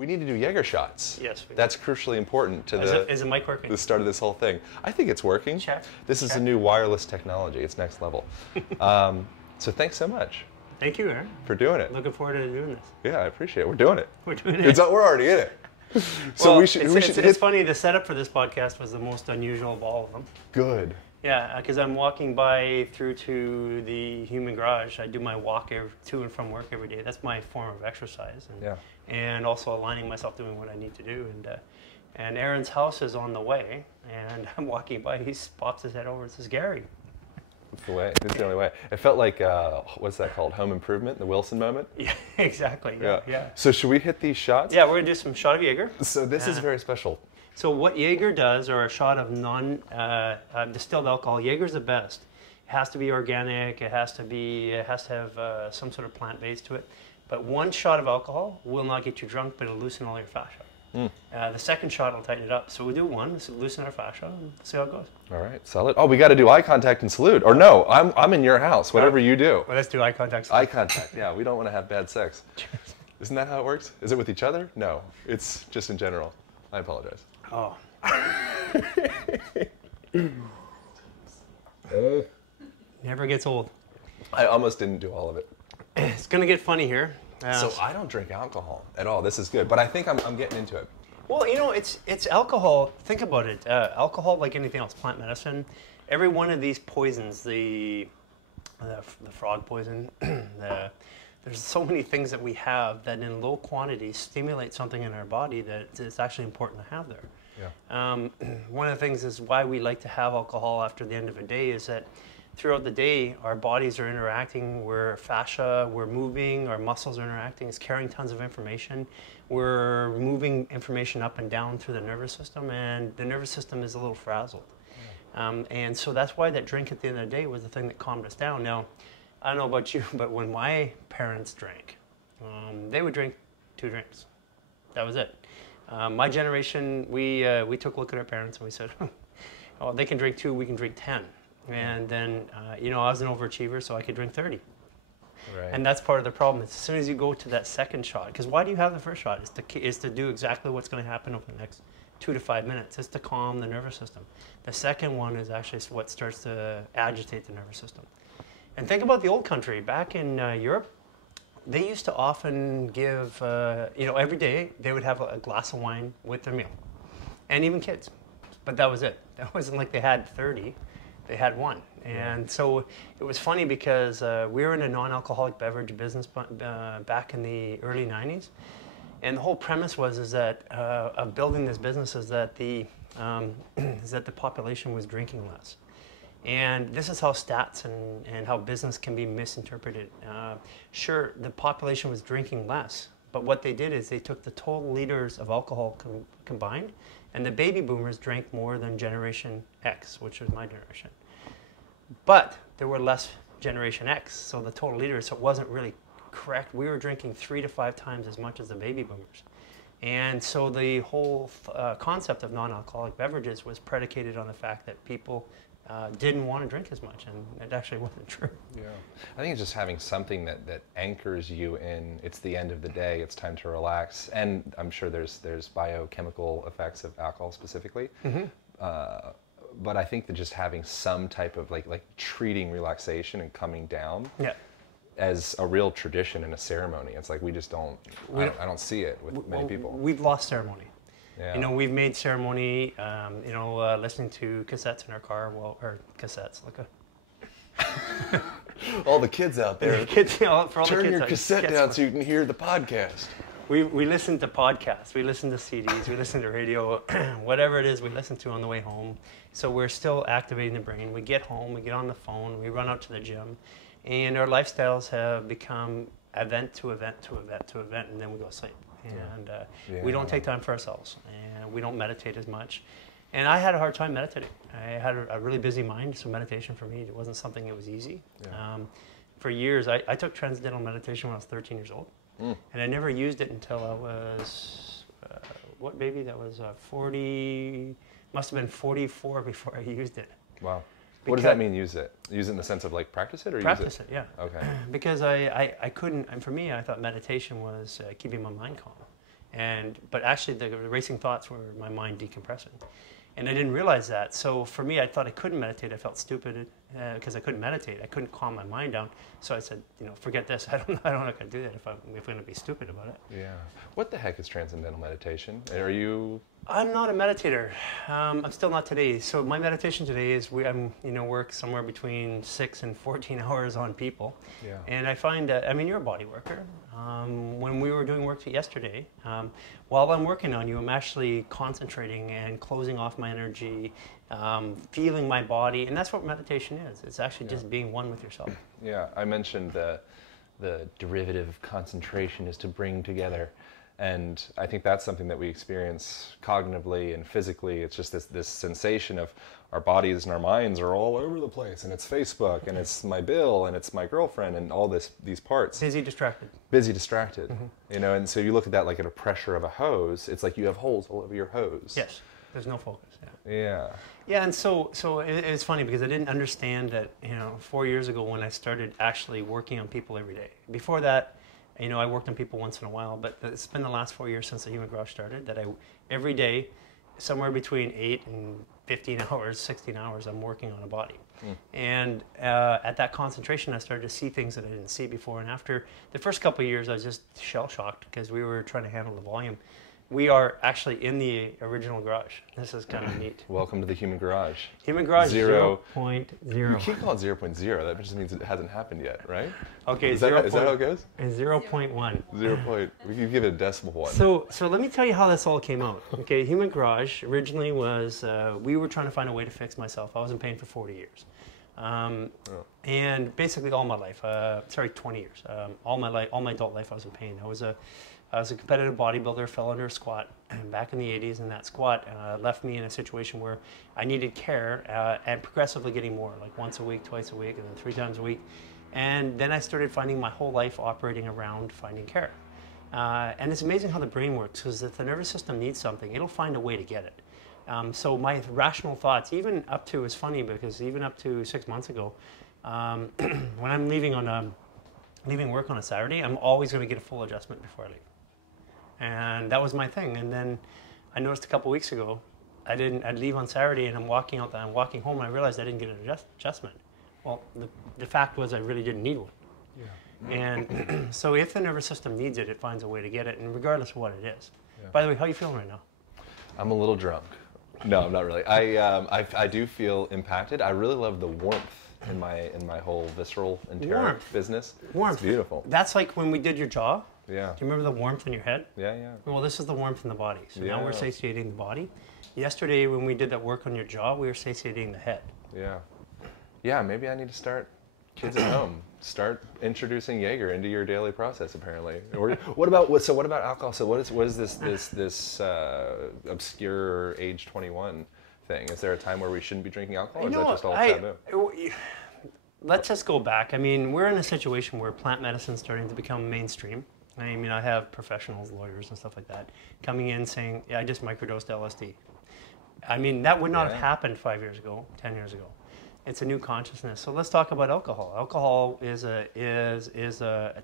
We need to do Jaeger shots. Yes. That's crucially important to Is the mic working? the start of this whole thing. I think it's working. Check. This is a new wireless technology. It's next level. So thanks so much. Thank you, Aaron. For doing it. Looking forward to doing this. Yeah, I appreciate it. We're doing it. We're doing it. We're already in it. So well, we should. It's funny. The setup for this podcast was the most unusual of all of them. Good. Yeah, because I'm walking through to the human garage. I do my walk to and from work every day. That's my form of exercise. And also aligning myself doing what I need to do. And Aaron's house is on the way, and I'm walking by. He pops his head over and says, "Garry." It's the way. It's the only way. It felt like what's that called? Home Improvement, the Wilson moment. Yeah, exactly. Yeah. So should we hit these shots? Yeah, we're gonna do some shot of Jaeger. So this is very special. So what Jaeger does, or a shot of non-distilled alcohol, Jaeger's the best. It has to be organic. It has to have some sort of plant base to it. But one shot of alcohol will not get you drunk, but it'll loosen all your fascia. The second shot will tighten it up. So we'll do one, so loosen our fascia, and see how it goes. All right, solid. Oh, we got to do eye contact and salute. Or no, I'm in your house. Whatever you do. Well, let's do eye contact. Eye contact. Yeah, we don't want to have bad sex. Isn't that how it works? Is it with each other? No, it's just in general. I apologize. Oh. Never gets old. I almost didn't do all of it. It's gonna get funny here. So I don't drink alcohol at all. This is good, but I think I'm getting into it. Well, you know, it's alcohol. Think about it. Alcohol, like anything else, plant medicine. Every one of these poisons, the frog poison, there's so many things that we have that in low quantities stimulate something in our body that it's actually important to have there. Yeah. One of the things is why we like to have alcohol after the end of a day is that throughout the day, our bodies are interacting, we're fascia, we're moving, our muscles are interacting, it's carrying tons of information. We're moving information up and down through the nervous system, and the nervous system is a little frazzled. Yeah. And so that's why that drink at the end of the day was the thing that calmed us down. Now, I don't know about you, but when my parents drank, they would drink 2 drinks. That was it. My generation, we took a look at our parents and we said, oh, they can drink 2, we can drink 10. And then, you know, I was an overachiever, so I could drink 30. Right. And that's part of the problem. As soon as you go to that second shot, because why do you have the first shot? Is to do exactly what's going to happen over the next 2 to 5 minutes. It's to calm the nervous system. The second one is actually what starts to agitate the nervous system. And think about the old country. Back in Europe, they used to often give, you know, every day they would have a glass of wine with their meal. And even kids. But that was it. That wasn't like they had 30. They had 1. And so it was funny because we were in a non-alcoholic beverage business back in the early 90s. And the whole premise was that of building this business is that the population was drinking less. And this is how stats and how business can be misinterpreted. Sure, the population was drinking less, but what they did is they took the total liters of alcohol combined, and the baby boomers drank more than Generation X, which was my generation. But there were less Generation X, so the total liters, so it wasn't really correct. We were drinking 3 to 5 times as much as the baby boomers. And so the whole concept of non-alcoholic beverages was predicated on the fact that people didn't want to drink as much, and it actually wasn't true. Yeah, I think it's just having something that anchors you in. It's the end of the day. It's time to relax, and I'm sure there's biochemical effects of alcohol specifically. Mm-hmm. But I think that just having some type of like treating relaxation and coming down as a real tradition and a ceremony. It's like we just don't. I don't see it with many people. We've lost ceremony. Yeah. You know, we've made ceremony, you know, listening to cassettes in our car, or cassettes, like all the kids out there, turn your cassette down so you can hear the podcast. We listen to podcasts, we listen to CDs, we listen to radio, whatever it is we listen to on the way home. So we're still activating the brain. We get home, we get on the phone, we run out to the gym, and our lifestyles have become event to event to event to event, and then we go to sleep. And we don't take time for ourselves, and we don't meditate as much. And I had a hard time meditating. I had a really busy mind, so meditation for me, it wasn't something that was easy. Yeah. For years, I took Transcendental Meditation when I was 13 years old, and I never used it until I was, what baby, that was 40, must have been 44 before I used it. Wow. What does that mean, use it? Use it in the sense of like practice it or practice use it? Yeah. Okay. Because I couldn't, and for me, I thought meditation was keeping my mind calm. But actually the racing thoughts were my mind decompressing. And I didn't realize that. So for me, I thought I couldn't meditate. I felt stupid because I couldn't meditate. I couldn't calm my mind down. So I said, forget this. I don't know how to do that if I'm going to be stupid about it. Yeah. What the heck is Transcendental Meditation? Are you... I'm not a meditator. I'm still not today. So my meditation today is work somewhere between 6 and 14 hours on people. Yeah. And I find that, you're a body worker. When we were doing work yesterday, while I'm working on you, I'm actually concentrating and closing off my energy, feeling my body, and that's what meditation is. It's actually just being one with yourself. Yeah, I mentioned the derivative of concentration is to bring together. And I think that's something that we experience cognitively and physically. It's just this sensation of our bodies and our minds are all over the place. And it's Facebook, and it's my bill, and it's my girlfriend, and all these parts. Busy, distracted. Busy, distracted. And so you look at that like at a pressure of a hose. It's like you have holes all over your hose. Yes, there's no focus. Yeah. Yeah, and so it's funny because I didn't understand that, 4 years ago when I started actually working on people every day. Before that, I worked on people once in a while, but it's been the last 4 years since the Human Garage started that every day, somewhere between 8 and 15 hours, 16 hours, I'm working on a body. And at that concentration, I started to see things that I didn't see before. And after the first couple of years, I was just shell-shocked because we were trying to handle the volume. We are actually in the original garage. This is kind of neat. Welcome to the Human Garage. Human Garage 0.0. You keep calling it 0.0. That just means it hasn't happened yet, right? Okay, is that how it goes? 0.1. We can give it a decimal one. So let me tell you how this all came out. Okay, Human Garage originally was, we were trying to find a way to fix myself. I was in pain for 40 years. And basically all my life, 20 years. All my adult life I was in pain. I was a competitive bodybuilder, fell under a squat back in the 80s, and that squat left me in a situation where I needed care and progressively getting more, like once a week, twice a week, and then 3 times a week. And then I started finding my whole life operating around finding care. And it's amazing how the brain works, because if the nervous system needs something, it'll find a way to get it. So my rational thoughts, even up to, it's funny because even up to 6 months ago, when I'm leaving work on a Saturday, I'm always going to get a full adjustment before I leave. And that was my thing. And then I noticed a couple weeks ago, I'd leave on Saturday and I'm walking home and I realized I didn't get an adjustment. Well, the fact was I really didn't need one. Yeah. And so if the nervous system needs it, it finds a way to get it, and regardless of what it is. Yeah. By the way, how are you feeling right now? I'm a little drunk. No, I'm not really. I do feel impacted. I really love the warmth in my whole visceral enteric business. Warmth. It's beautiful. That's like when we did your jaw. Yeah. Do you remember the warmth in your head? Yeah, yeah. Well, this is the warmth in the body. So now we're satiating the body. Yesterday, when we did that work on your jaw, we were satiating the head. Yeah. Yeah, maybe I need to start, kids at home, start introducing Jaeger into your daily process, apparently. What about alcohol? So what is this obscure age 21 thing? Is there a time where we shouldn't be drinking alcohol, or is that just all taboo? Let's just go back. I mean, we're in a situation where plant medicine is starting to become mainstream. I mean, I have professionals, lawyers, and stuff like that coming in saying, "Yeah, I just microdosed LSD." I mean, that would not have happened 5 years ago, 10 years ago. It's a new consciousness. So let's talk about alcohol. Alcohol is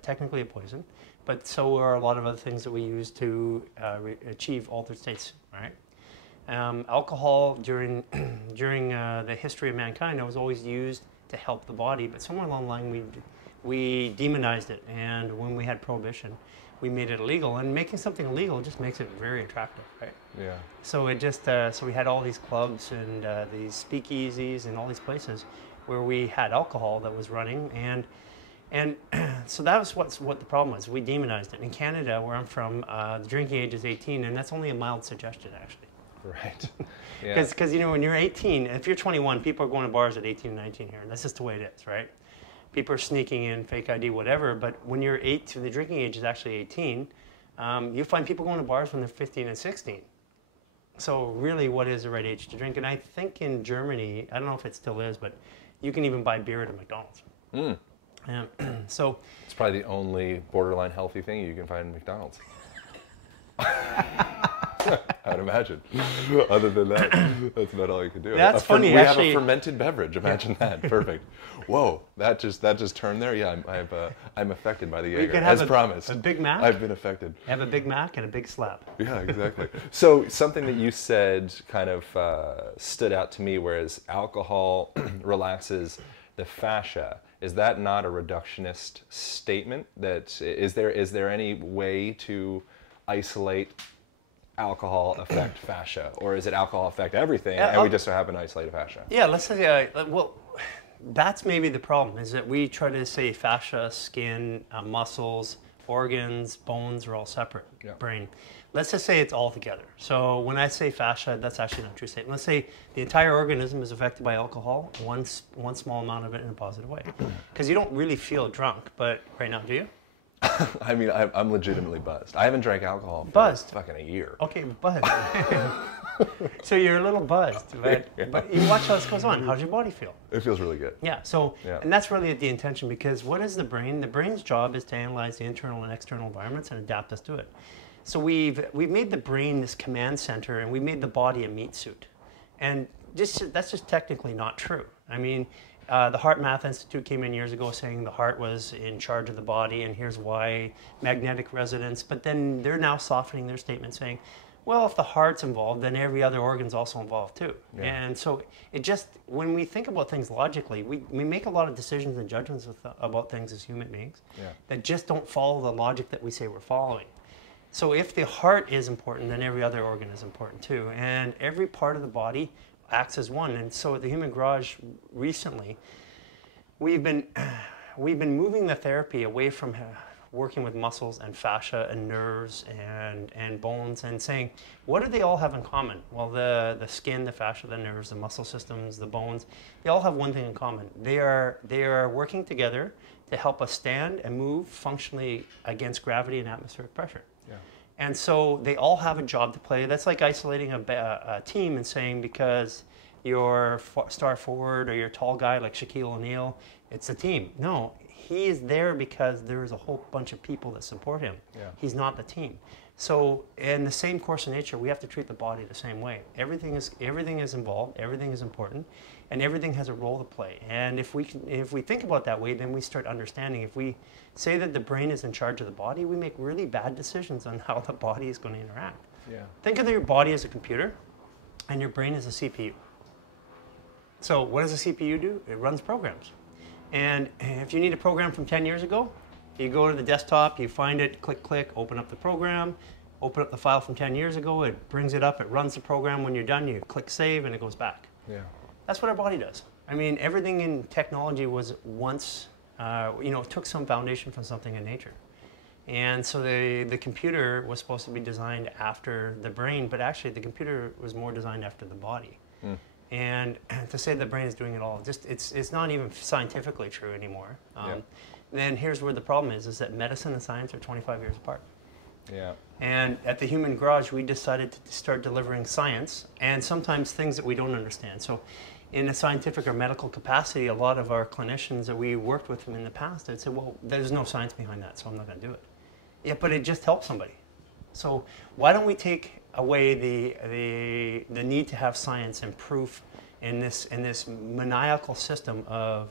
technically a poison, but so are a lot of other things that we use to achieve altered states. Right? Alcohol during the history of mankind was always used to help the body, but somewhere along the line we demonized it, and when we had prohibition, we made it illegal. And making something illegal just makes it very attractive, right? Yeah. So it just so we had all these clubs and these speakeasies and all these places where we had alcohol that was running, and so that was what the problem was. We demonized it. In Canada, where I'm from, the drinking age is 18, and that's only a mild suggestion, actually. Right. Because when you're 18, if you're 21, people are going to bars at 18 and 19 here, and that's just the way it is, right? People are sneaking in, fake ID, whatever. But when you're the drinking age is actually 18, you find people going to bars when they're 15 and 16. So really, what is the right age to drink? And I think in Germany, I don't know if it still is, but you can even buy beer at a McDonald's. So it's probably the only borderline healthy thing you can find in McDonald's. I'd imagine. Other than that, that's about all you can do. That's funny. We actually, have a fermented beverage. Imagine that. Perfect. Whoa, that just turned there. Yeah, I'm affected by the Jaeger, as promised. A Big Mac. I've been affected. Have a Big Mac and a big slap. Yeah, exactly. So something that you said kind of stood out to me, whereas alcohol relaxes the fascia. Is that not a reductionist statement? That is there any way to isolate alcohol affect fascia, or is it alcohol affect everything, and we just so happen to isolate fascia? Yeah, let's say, well, that's maybe the problem, is that we try to say fascia, skin, muscles, organs, bones are all separate, brain. Let's just say it's all together. So when I say fascia, that's actually not a true statement. Let's say the entire organism is affected by alcohol, one small amount of it in a positive way. Because you don't really feel drunk, but right now, do you? I mean, I'm legitimately buzzed. I haven't drank alcohol for fucking a year. Okay, buzzed. So you're a little buzzed, but you watch how this goes on. How's your body feel? It feels really good. Yeah, and that's really the intention, because what is the brain? The brain's job is to analyze the internal and external environments and adapt us to it. So we've made the brain this command center, and we made the body a meat suit. And that's just technically not true. I mean, the Heart Math Institute came in years ago saying the heart was in charge of the body, and here's why, magnetic resonance. But then they're now softening their statement, saying, well, if the heart's involved, then every other organ's also involved too. Yeah. And so when we think about things logically, we make a lot of decisions and judgments about things as human beings that just don't follow the logic that we say we're following. So if the heart is important, then every other organ is important too. And every part of the body acts as one. And so at the Human Garage recently, we've been moving the therapy away from working with muscles and fascia and nerves and bones, and saying, what do they all have in common? Well, the skin, the fascia, the nerves, the muscle systems, the bones, they all have one thing in common. They are working together to help us stand and move functionally against gravity and atmospheric pressure. Yeah. And so they all have a job to play. That's like isolating a team and saying, because you're star forward or you're a tall guy like Shaquille O'Neal, it's a team. No, he is there because there is a whole bunch of people that support him. Yeah. He's not the team. So in the same course of nature, we have to treat the body the same way. Everything is involved, everything is important, and everything has a role to play. And if we think about that way, then we start understanding. If we say that the brain is in charge of the body, we make really bad decisions on how the body is going to interact. Yeah. Think of your body as a computer, and your brain as a CPU. So what does a CPU do? It runs programs. And if you need a program from 10 years ago, you go to the desktop, you find it, click, click, open up the program, open up the file from 10 years ago, it brings it up, it runs the program. When you're done, you click save, and it goes back. Yeah. That's what our body does. I mean, everything in technology was once, it took some foundation from something in nature. And so the computer was supposed to be designed after the brain, but actually the computer was more designed after the body. Mm. And to say the brain is doing it all, it's not even scientifically true anymore. Then here's where the problem is that medicine and science are 25 years apart. Yeah. And at the Human Garage, we decided to start delivering science and sometimes things that we don't understand. So in a scientific or medical capacity, a lot of our clinicians that we worked with in the past, they'd say, well, there's no science behind that, so I'm not going to do it. Yeah, but it just helps somebody. So why don't we take away the need to have science and proof in this maniacal system of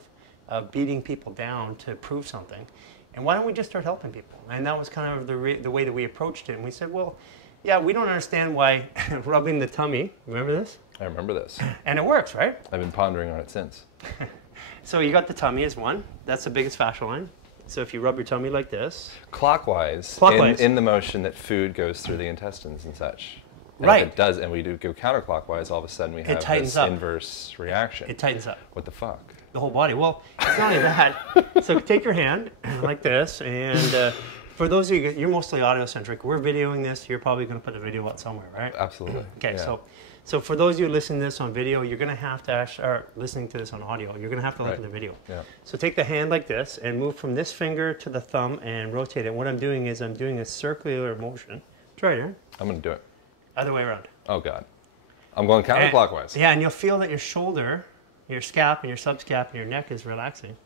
beating people down to prove something, and why don't we just start helping people? And that was kind of the way that we approached it. And we said, well, yeah, we don't understand why rubbing the tummy, remember this? I remember this. And it works, right? I've been pondering on it since. So you got the tummy as one. That's the biggest fascial line. So if you rub your tummy like this. Clockwise. In the motion that food goes through the intestines and such. And right. If it does, and we do go counterclockwise, all of a sudden we have this inverse reaction. It tightens up. What the fuck? The whole body. Well, it's not only that. So take your hand like this, and for those of you, you're mostly audio-centric. We're videoing this. You're probably going to put the video out somewhere, right? Absolutely. Okay, yeah. So for those of you listening to this on video, you're going to have to, or listening to this on audio, you're going to have to look at the video. Yeah. So take the hand like this and move from this finger to the thumb and rotate it. What I'm doing is I'm doing a circular motion. Try it, Aaron. I'm going to do it. Other way around. Oh, God. I'm going counterclockwise. Yeah, and you'll feel that your shoulder, your scap and your subscap and your neck is relaxing.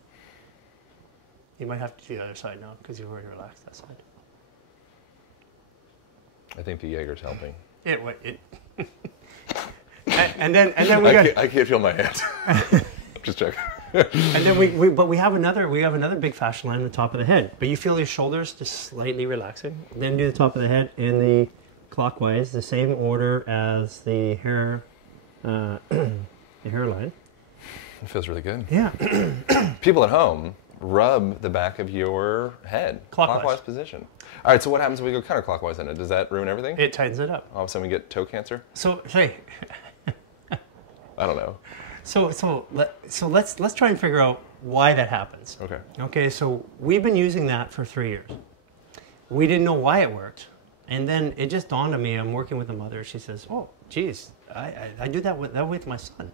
You might have to do the other side now because you've already relaxed that side. I think the Jaeger's helping. And then we got. I can't feel my hands. Just checking. And then we have another big fascia line on the top of the head. But you feel your shoulders just slightly relaxing. Then do the top of the head in the clockwise, the same order as the hair, the hairline. It feels really good. Yeah. People at home, rub the back of your head. Clockwise position. All right, so what happens when we go counterclockwise in it? Does that ruin everything? It tightens it up. All of a sudden we get toe cancer? So, hey. I don't know. So let's try and figure out why that happens. Okay. Okay, so we've been using that for 3 years. We didn't know why it worked. And then it just dawned on me, I'm working with a mother, she says, oh, geez, I do that with my son.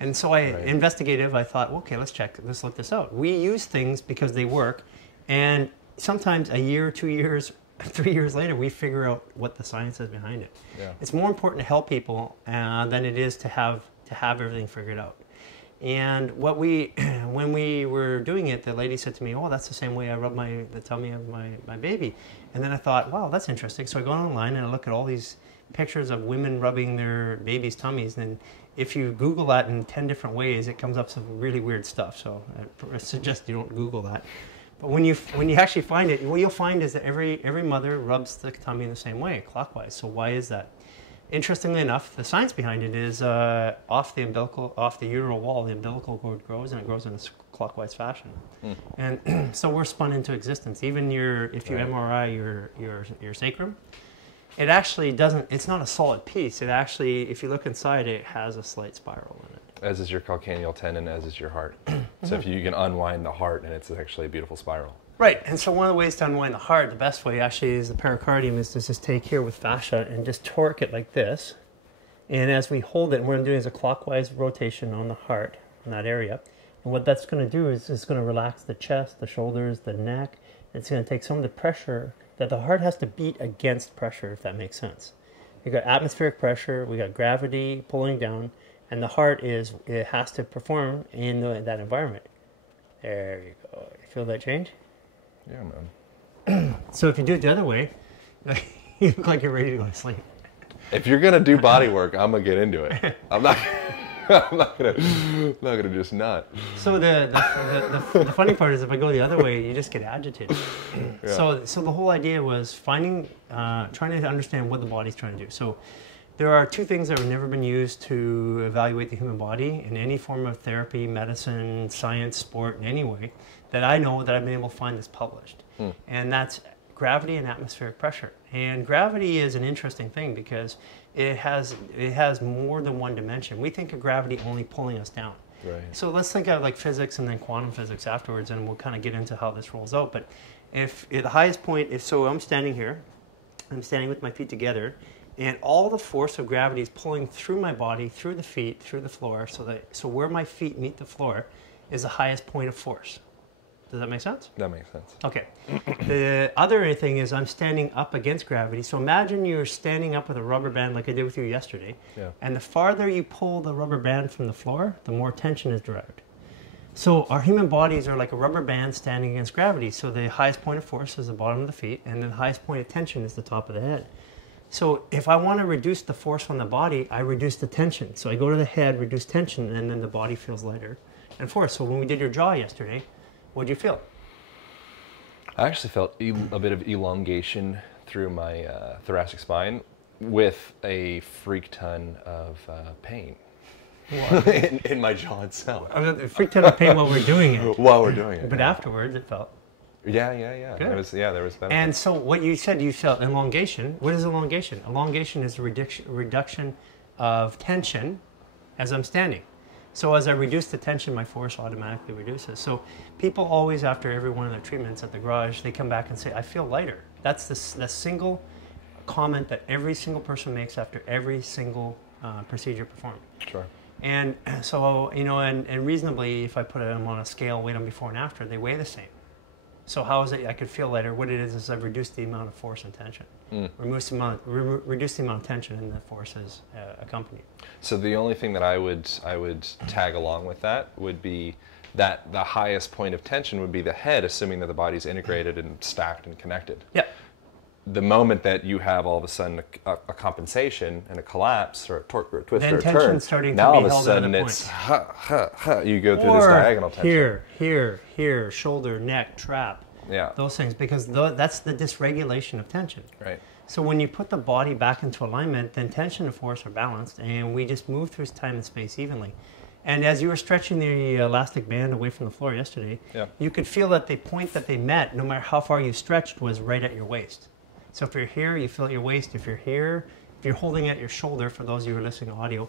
And so investigative, I thought, okay, let's look this out. We use things because they work, and sometimes a year, 2 years, 3 years later, we figure out what the science is behind it. Yeah. It's more important to help people than it is to have everything figured out. And when we were doing it, the lady said to me, oh, that's the same way I rub the tummy of my baby. And then I thought, wow, that's interesting. So I go online and I look at all these pictures of women rubbing their babies' tummies, and if you Google that in 10 different ways, it comes up some really weird stuff. So I suggest you don't Google that. But when you actually find it, what you'll find is that every mother rubs the tummy in the same way, clockwise. So why is that? Interestingly enough, the science behind it is off the uteral wall, the umbilical cord grows, and it grows in a clockwise fashion. And so we're spun into existence. Even if you MRI your sacrum, it actually doesn't. It's not a solid piece. It actually, if you look inside, it has a slight spiral in it. As is your calcaneal tendon, as is your heart. So if you can unwind the heart, and it's actually a beautiful spiral. Right, and so one of the ways to unwind the heart, the best way actually is the pericardium, is to just take here with fascia and just torque it like this. And as we hold it, what I'm doing is a clockwise rotation on the heart, in that area. And what that's going to do is it's going to relax the chest, the shoulders, the neck. It's going to take some of the pressure that the heart has to beat against pressure, if that makes sense. You've got atmospheric pressure, we got gravity pulling down, and the heart it has to perform in that environment. There you go. You feel that change? Yeah, man. So if you do it the other way, you look like you're ready to go to sleep. If you're gonna do body work, I'm gonna get into it. I'm not gonna just not. So the funny part is, if I go the other way, you just get agitated. Yeah. So the whole idea was trying to understand what the body's trying to do. So there are two things that have never been used to evaluate the human body in any form of therapy, medicine, science, sport, in any way, that I know that I've been able to find this published. And that's gravity and atmospheric pressure. And gravity is an interesting thing because it has more than one dimension. We think of gravity only pulling us down. Right. So let's think of like physics and then quantum physics afterwards, and we'll kind of get into how this rolls out. But if at the highest point, so I'm standing here, I'm standing with my feet together, and all the force of gravity is pulling through my body, through the feet, through the floor, so where my feet meet the floor is the highest point of force. Does that make sense? That makes sense. Okay. The other thing is I'm standing up against gravity. So imagine you're standing up with a rubber band like I did with you yesterday. Yeah. And the farther you pull the rubber band from the floor, the more tension is derived. So our human bodies are like a rubber band standing against gravity. So the highest point of force is the bottom of the feet, and the highest point of tension is the top of the head. So if I want to reduce the force on the body, I reduce the tension. So I go to the head, reduce tension, and then the body feels lighter and force. So when we did your jaw yesterday, what did you feel? I actually felt a bit of elongation through my thoracic spine with a freak ton of pain in my jaw itself. A freak ton of pain while we're doing it. While we're doing it. But afterwards it felt. Yeah. Good. There was benefit. And so what you said, you felt elongation. What is elongation? Elongation is a reduction of tension as I'm standing. So as I reduce the tension, my force automatically reduces. So people always, after every one of their treatments at the garage, they come back and say, I feel lighter. That's the single comment that every single person makes after every single procedure performed. Sure. And so, and reasonably, if I put them on a scale, weigh them before and after, they weigh the same. So how is it I could feel lighter? What it is I've reduced the amount of force and tension. Reduce the amount of tension, and the force is accompanied. So the only thing that I would tag along with that would be that the highest point of tension would be the head, assuming that the body's integrated and stacked and connected. Yeah. the moment that you have all of a sudden a compensation and a collapse or a torque or a twist or a turn, starting now to all be of a held sudden at a it's point. you go through Or this diagonal tension. here, shoulder, neck, trap. Yeah. Those things, because that's the dysregulation of tension. Right. So when you put the body back into alignment, then tension and force are balanced, and we just move through time and space evenly. And as you were stretching the elastic band away from the floor yesterday, you could feel that the point that they met, no matter how far you stretched, was right at your waist. So if you're here, you feel at your waist. If you're here, if you're holding at your shoulder, for those of you who are listening to audio,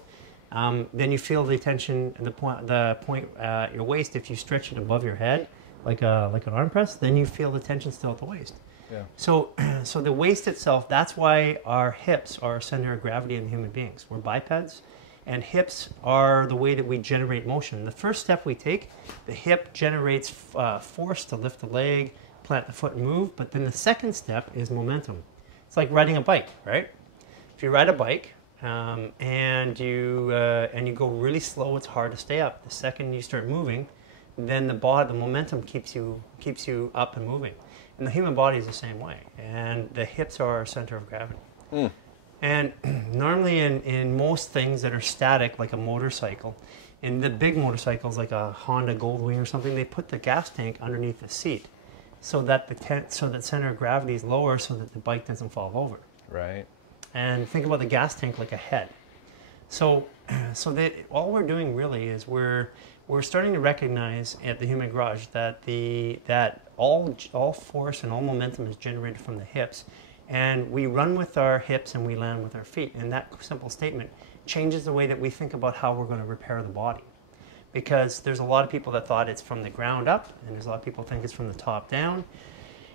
then you feel the tension at the point at your waist. If you stretch it above your head, like an arm press, then you feel the tension still at the waist. Yeah. So the waist itself, that's why our hips are a center of gravity in human beings. We're bipeds, and hips are the way that we generate motion. The first step we take, the hip generates force to lift the leg, plant the foot and move, but then the second step is momentum. It's like riding a bike, right? If you ride a bike and you go really slow, it's hard to stay up. The second you start moving, then the momentum keeps you up and moving. And the human body is the same way. And the hips are our center of gravity. Mm. And normally in most things that are static, like a motorcycle, in the big motorcycles like a Honda Goldwing or something, they put the gas tank underneath the seat so that the center of gravity is lower so that the bike doesn't fall over. Right. And think about the gas tank like a head. So that all we're doing really is we're starting to recognize at the Human Garage that all force and all momentum is generated from the hips, and we run with our hips and we land with our feet. And that simple statement changes the way that we think about how we're going to repair the body. Because there's a lot of people that thought it's from the ground up, and there's a lot of people think it's from the top down.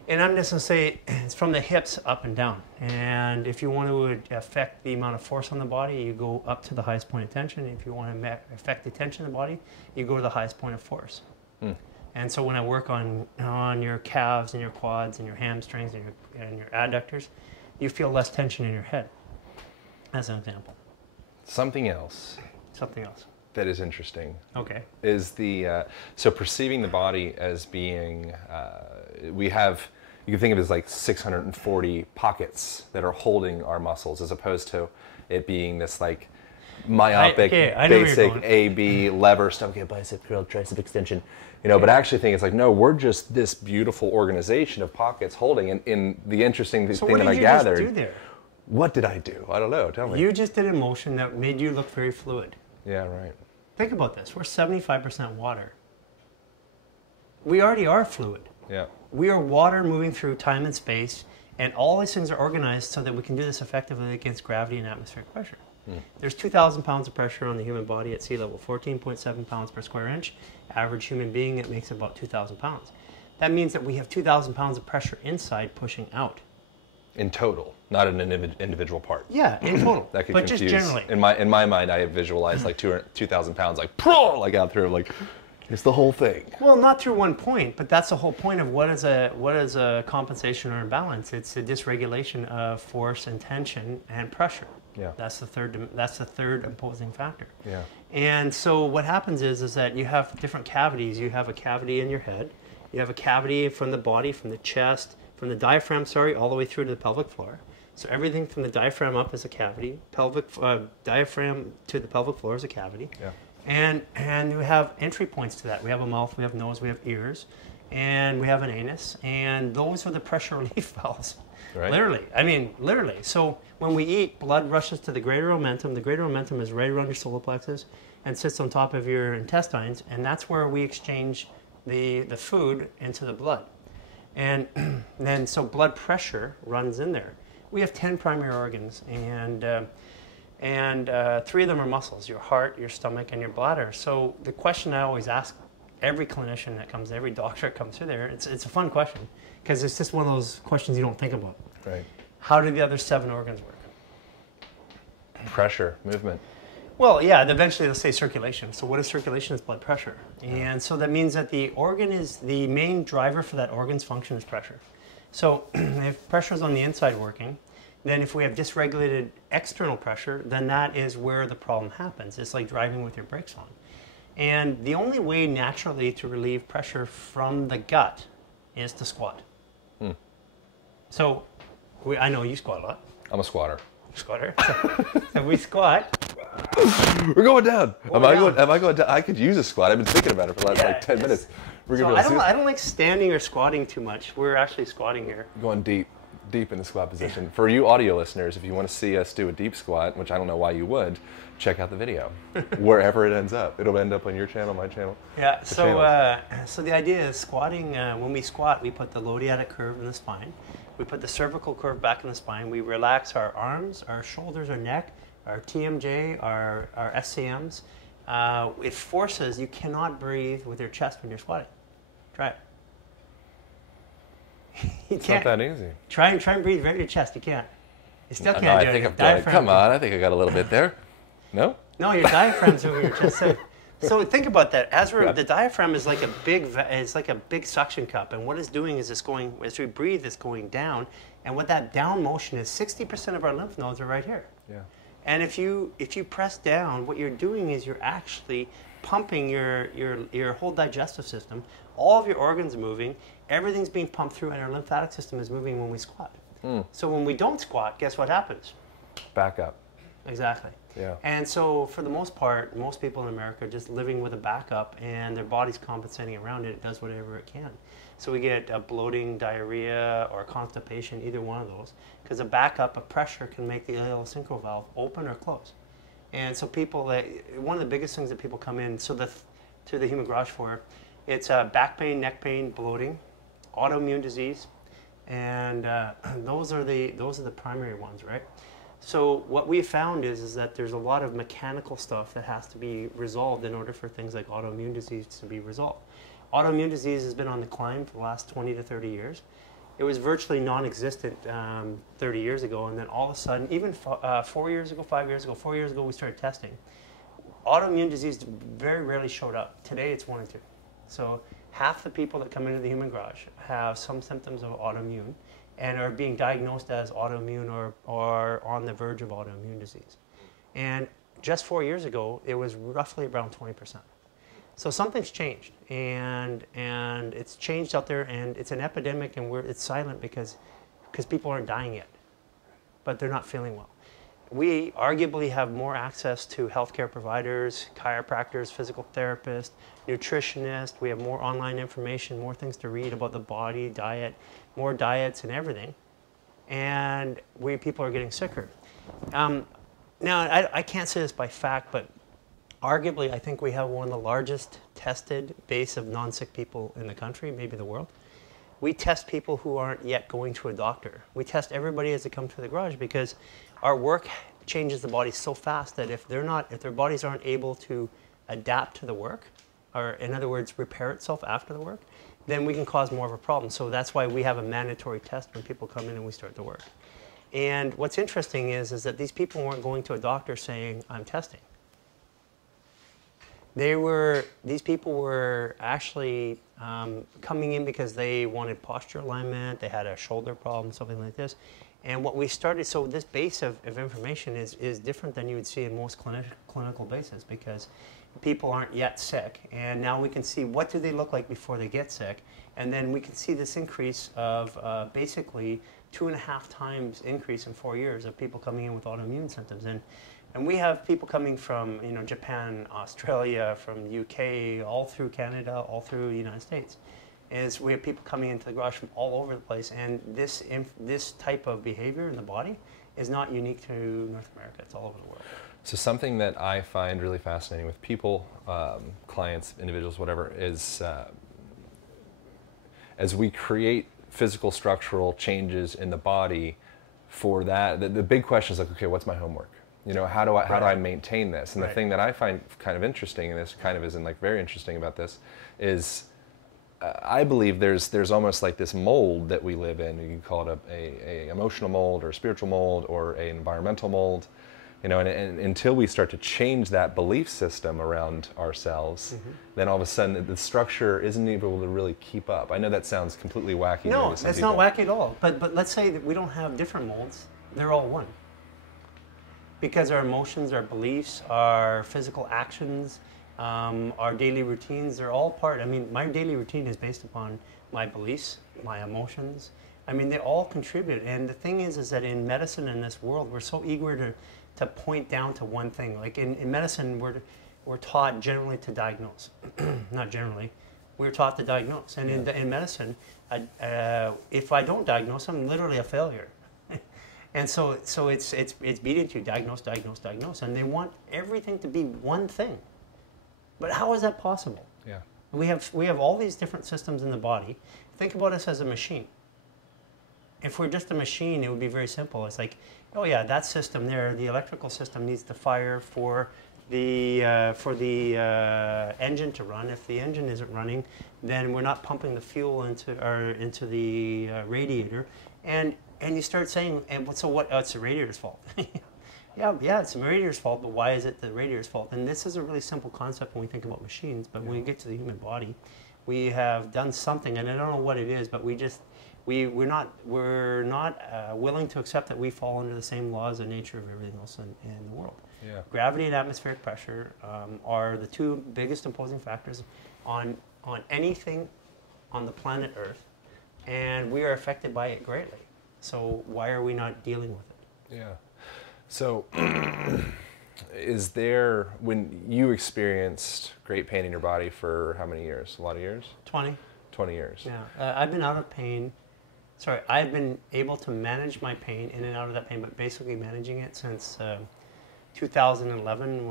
And I'm just going to say it's from the hips up and down. And if you want to affect the amount of force on the body, you go up to the highest point of tension. If you want to affect the tension in the body, you go to the highest point of force. Mm. And so when I work on your calves and your quads and your hamstrings and your adductors, you feel less tension in your head, as an example. Something else that is interesting. Okay. Is so perceiving the body as being, you can think of it as like 640 pockets that are holding our muscles, as opposed to it being this like myopic, basic A-B lever stuff. Okay, bicep curl, tricep extension. But I actually think it's like, no, we're just this beautiful organization of pockets holding. And in the interesting thing that I gathered, just do there? What did I do? I don't know. Tell me. You just did a motion that made you look very fluid. Yeah, right. Think about this. We're 75% water. We already are fluid. Yeah. We are water moving through time and space, and all these things are organized so that we can do this effectively against gravity and atmospheric pressure. There's 2,000 pounds of pressure on the human body at sea level, 14.7 pounds per square inch. Average human being, it makes about 2,000 pounds. That means that we have 2,000 pounds of pressure inside pushing out. In total, not in an individual part. Yeah, in total. That could but confuse. Just generally. In my mind, I visualized like 2,000 pounds, like out through, like it's the whole thing. Well, not through one point, but that's the whole point of what is a compensation or imbalance. It's a dysregulation of force and tension and pressure. Yeah. That's the third imposing factor. Yeah. And so what happens is that you have different cavities. You have a cavity in your head. You have a cavity from the body, from the chest, from the diaphragm, all the way through to the pelvic floor. So everything from the diaphragm up is a cavity. Diaphragm to the pelvic floor is a cavity. Yeah. And we have entry points to that. We have a mouth, we have nose, we have ears, and we have an anus. And those are the pressure relief valves. Right. Literally. So when we eat, blood rushes to the greater omentum. The greater omentum is right around your solar plexus and sits on top of your intestines, and that's where we exchange the food into the blood. And then so blood pressure runs in there. We have 10 primary organs, and 3 of them are muscles: your heart, your stomach, and your bladder. So the question I always ask every clinician that comes, every doctor that comes through there, it's a fun question, because it's just one of those questions you don't think about. Right. How do the other 7 organs work? Pressure, movement. Well, yeah, eventually they'll say circulation. So what is circulation? Is blood pressure. And so that means that the main driver for that organ's function is pressure. So if pressure is on the inside working, then if we have dysregulated external pressure, then that is where the problem happens. It's like driving with your brakes on. And the only way naturally to relieve pressure from the gut is to squat. So I know you squat a lot. I'm a squatter. Squatter. So we squat. We're going down. Am I down. going down? I could use a squat. I've been thinking about it for the last like 10 minutes. We're So gonna I don't like standing or squatting too much. We're actually squatting here. going deep in the squat position. For you audio listeners, if you want to see us do a deep squat, which I don't know why you would, check out the video. Wherever it ends up. It'll end up on your channel, my channel. Yeah, so the idea is squatting, when we squat, we put the lodiatic curve in the spine. We put the cervical curve back in the spine. We relax our arms, our shoulders, our neck, our TMJ, our SCMs. It forces, you cannot breathe with your chest when you're squatting. Try it. You It's can't. not that easy. Try and breathe right in your chest. You can't. You still can't No, do I it. think Your I've done it. diaphragm Come on, I think I got a little bit there. No? No, your diaphragm's over your chest. So think about that. The diaphragm is like a big suction cup, and what it's doing is it's going, as we breathe, it's going down, and what that down motion is, 60% of our lymph nodes are right here. Yeah. And if you press down, what you're doing is you're actually pumping your whole digestive system. All of your organs are moving. Everything's being pumped through, and our lymphatic system is moving when we squat. So when we don't squat, guess what happens? Back up. Exactly. Yeah. And so for the most part, most people in America are just living with a backup, and their body's compensating around it. It does whatever it can. So we get bloating, diarrhea, or constipation, either one of those, because a backup of pressure can make the ileal valve open or close. And so people, one of the biggest things that people come in, to the human garage for, it's back pain, neck pain, bloating, autoimmune disease, and those are the primary ones, right? So what we found is that there's a lot of mechanical stuff that has to be resolved in order for things like autoimmune disease to be resolved. Autoimmune disease has been on the climb for the last 20 to 30 years. It was virtually non-existent 30 years ago, and then all of a sudden, even 4 years ago, 5 years ago, 4 years ago, we started testing. Autoimmune disease very rarely showed up. Today, it's 1 in 2. So half the people that come into the human garage have some symptoms of autoimmune and are being diagnosed as autoimmune or on the verge of autoimmune disease. And just 4 years ago, it was roughly around 20%. So something's changed, and it's changed out there, and it's an epidemic, and it's silent because people aren't dying yet, but they're not feeling well. We arguably have more access to healthcare providers, chiropractors, physical therapists, nutritionists. We have more online information, more things to read about the body, diet, more diets and everything, and people are getting sicker. Now, I can't say this by fact, but arguably, I think we have one of the largest tested base of non-sick people in the country, maybe the world. We test people who aren't yet going to a doctor. We test everybody as they come to the garage because our work changes the body so fast that if their bodies aren't able to adapt to the work, or in other words, repair itself after the work, then we can cause more of a problem. So that's why we have a mandatory test when people come in and we start the work. And what's interesting is that these people weren't going to a doctor saying, I'm testing. These people were actually coming in because they wanted posture alignment, they had a shoulder problem, something like this. And what we started, so this base of information is different than you would see in most clinical bases because people aren't yet sick. And now we can see what do they look like before they get sick. And then we can see this increase of basically 2.5 times increase in 4 years of people coming in with autoimmune symptoms. And we have people coming from Japan, Australia, from UK, all through Canada, all through the United States. We have people coming into the garage from all over the place, and this type of behavior in the body is not unique to North America. It's all over the world. So something that I find really fascinating with people, clients, individuals, whatever, is as we create physical structural changes in the body, for that, the big question is like, okay, what's my homework? How do I maintain this? And the thing that I find kind of interesting, and this kind of isn't like very interesting about this, is I believe there's almost like this mold that we live in. You can call it a emotional mold or a spiritual mold or an environmental mold, and until we start to change that belief system around ourselves, then all of a sudden the structure isn't able to really keep up. I know that sounds completely wacky. No, it's not wacky at all. But let's say that we don't have different molds. They're all one. Because our emotions, our beliefs, our physical actions, our daily routines, they're all part. I mean, my daily routine is based upon my beliefs, my emotions, I mean, they all contribute. And the thing is that in medicine in this world, we're so eager to point down to one thing. Like in medicine, we're taught generally to diagnose. Not generally. We're taught to diagnose. And in medicine, if I don't diagnose, I'm literally a failure. And so it's beating to diagnose, diagnose, diagnose. And they want everything to be one thing. But how is that possible? Yeah. We have all these different systems in the body. Think about us as a machine. If we're just a machine, it would be very simple. It's like, oh yeah, that system there, the electrical system needs to fire for the engine to run. If the engine isn't running, then we're not pumping the fuel into the radiator. And you start saying, so what? Oh, it's the radiator's fault. Yeah, it's the radiator's fault, but why is it the radiator's fault? And this is a really simple concept when we think about machines, but when we get to the human body, we have done something, and I don't know what it is, but we're not willing to accept that we fall under the same laws of nature of everything else in the world. Yeah. Gravity and atmospheric pressure are the two biggest imposing factors on anything on the planet Earth, and we are affected by it greatly. So why are we not dealing with it? Yeah. So is there, when you experienced great pain in your body for how many years? A lot of years? 20. 20 years. Yeah. I've been out of pain. Sorry, I've been able to manage my pain, in and out of that pain, but basically managing it since 2011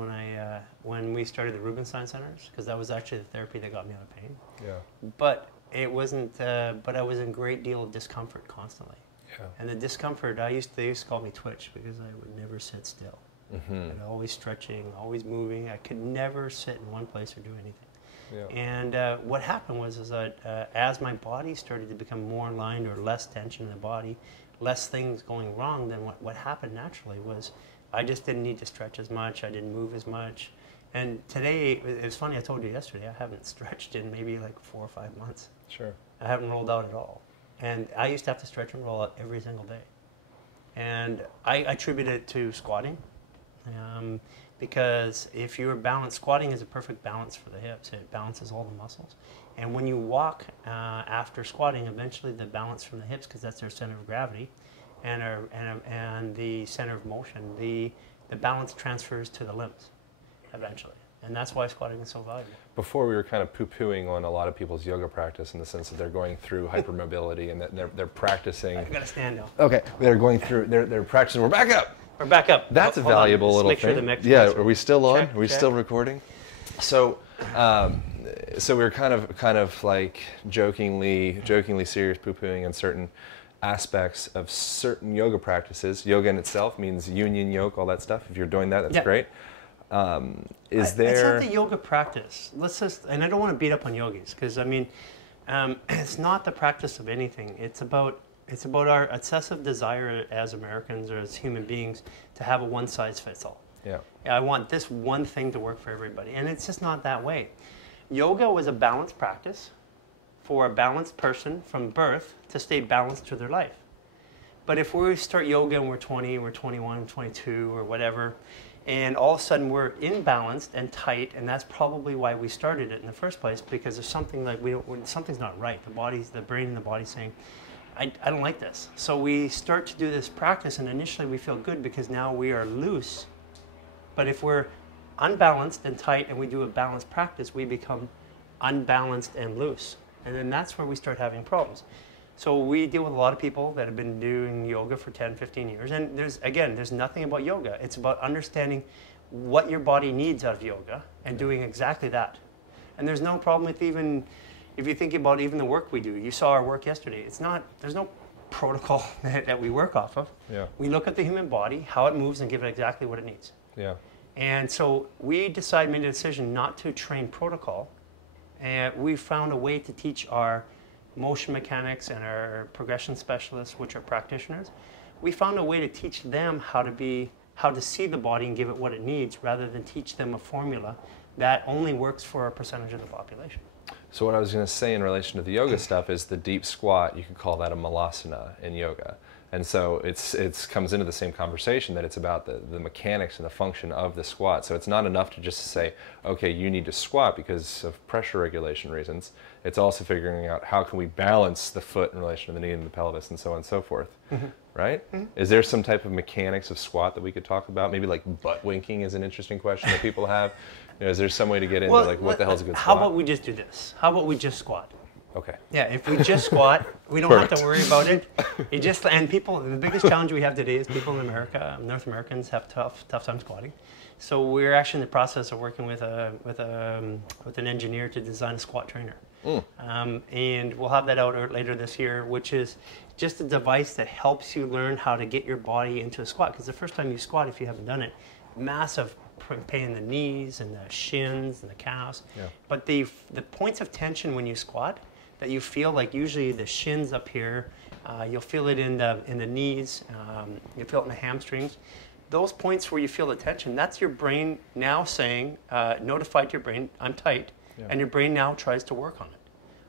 when we started the Rubinstein Centers, because that was actually the therapy that got me out of pain. Yeah. But it wasn't. But I was in a great deal of discomfort constantly. Yeah. And the discomfort, they used to call me Twitch because I would never sit still. And always stretching, always moving. I could never sit in one place or do anything. Yeah. And what happened was that as my body started to become more aligned, or less tension in the body, less things going wrong, then what happened naturally was I just didn't need to stretch as much. I didn't move as much. And today, it was funny, I told you yesterday, I haven't stretched in maybe like 4 or 5 months. Sure. I haven't rolled out at all. And I used to have to stretch and roll out every single day. And I attribute it to squatting. Because if you're balanced, squatting is a perfect balance for the hips. It balances all the muscles. And when you walk after squatting, eventually the balance from the hips, because that's their center of gravity, and the center of motion, the balance transfers to the limbs eventually. And that's why squatting is so valuable. Before we were kind of poo-pooing on a lot of people's yoga practice in the sense that they're going through hypermobility and that they're practicing. I gotta stand now. Okay, they're going through, they're practicing. We're back up. We're back up. That's a Hold on. valuable Let's little make thing. sure the mic's Yeah, closer. are we still on? Check, Are we check. still recording? So, so we were kind of like jokingly serious poo-pooing on certain aspects of certain yoga practices. Yoga in itself means union yoke, all that stuff. If you're doing that, that's great. Is there? It's not the yoga practice. And I don't want to beat up on yogis, because I mean, it's not the practice of anything. It's about our excessive desire as Americans or as human beings to have a one-size-fits-all. Yeah. I want this one thing to work for everybody, and it's just not that way. Yoga was a balanced practice for a balanced person from birth to stay balanced through their life. But if we start yoga and we're 20, we're 21, 22, or whatever, and all of a sudden we're imbalanced and tight, and that's probably why we started it in the first place, because there's something like something's not right. The brain and the body saying, I don't like this. So we start to do this practice, and initially we feel good because now we are loose. But if we're unbalanced and tight and we do a balanced practice, we become unbalanced and loose. And then that's where we start having problems. So we deal with a lot of people that have been doing yoga for 10, 15 years. And there's nothing about yoga. It's about understanding what your body needs out of yoga and doing exactly that. And there's no problem with even, if you think about even the work we do. You saw our work yesterday. There's no protocol that we work off of. Yeah. We look at the human body, how it moves, and give it exactly what it needs. Yeah. And so we made a decision not to train protocol. And we found a way to teach our motion mechanics and our progression specialists, which are practitioners. We found a way to teach them how to see the body and give it what it needs, rather than teach them a formula that only works for a percentage of the population. So what I was going to say in relation to the yoga stuff is the deep squat, you could call that a malasana in yoga. And so it comes into the same conversation that it's about the mechanics and the function of the squat. So it's not enough to just say, okay, you need to squat because of pressure regulation reasons. It's also figuring out how can we balance the foot in relation to the knee and the pelvis and so on and so forth, right? Is there some type of mechanics of squat that we could talk about? Maybe like butt winking is an interesting question that people have. You know, is there some way to get into like what the hell is a good how squat? about we just do this? How about we just squat? Okay. Yeah, if we just squat, we don't have to worry about it. You just, and people, the biggest challenge we have today is people in America, North Americans have tough time squatting. So we're actually in the process of working with an engineer to design a squat trainer. And we'll have that out later this year, which is just a device that helps you learn how to get your body into a squat. Because the first time you squat, if you haven't done it, massive pain in the knees and the shins and the calves. Yeah. But the points of tension when you squat that you feel, like usually the shins up here, you'll feel it in the knees, you feel it in the hamstrings. Those points where you feel the tension, that's your brain now saying, notify to your brain, I'm tight. Yeah. And your brain now tries to work on it.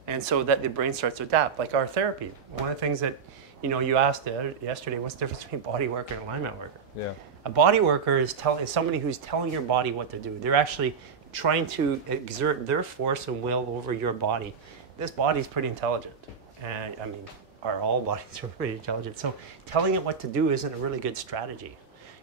And so that the brain starts to adapt. Like our therapy, one of the things that, you know, you asked yesterday, what's the difference between body worker and alignment worker? Yeah. A body worker is somebody who's telling your body what to do. They're actually trying to exert their force and will over your body. This body's pretty intelligent. And I mean, all bodies are pretty intelligent. So telling it what to do isn't a really good strategy.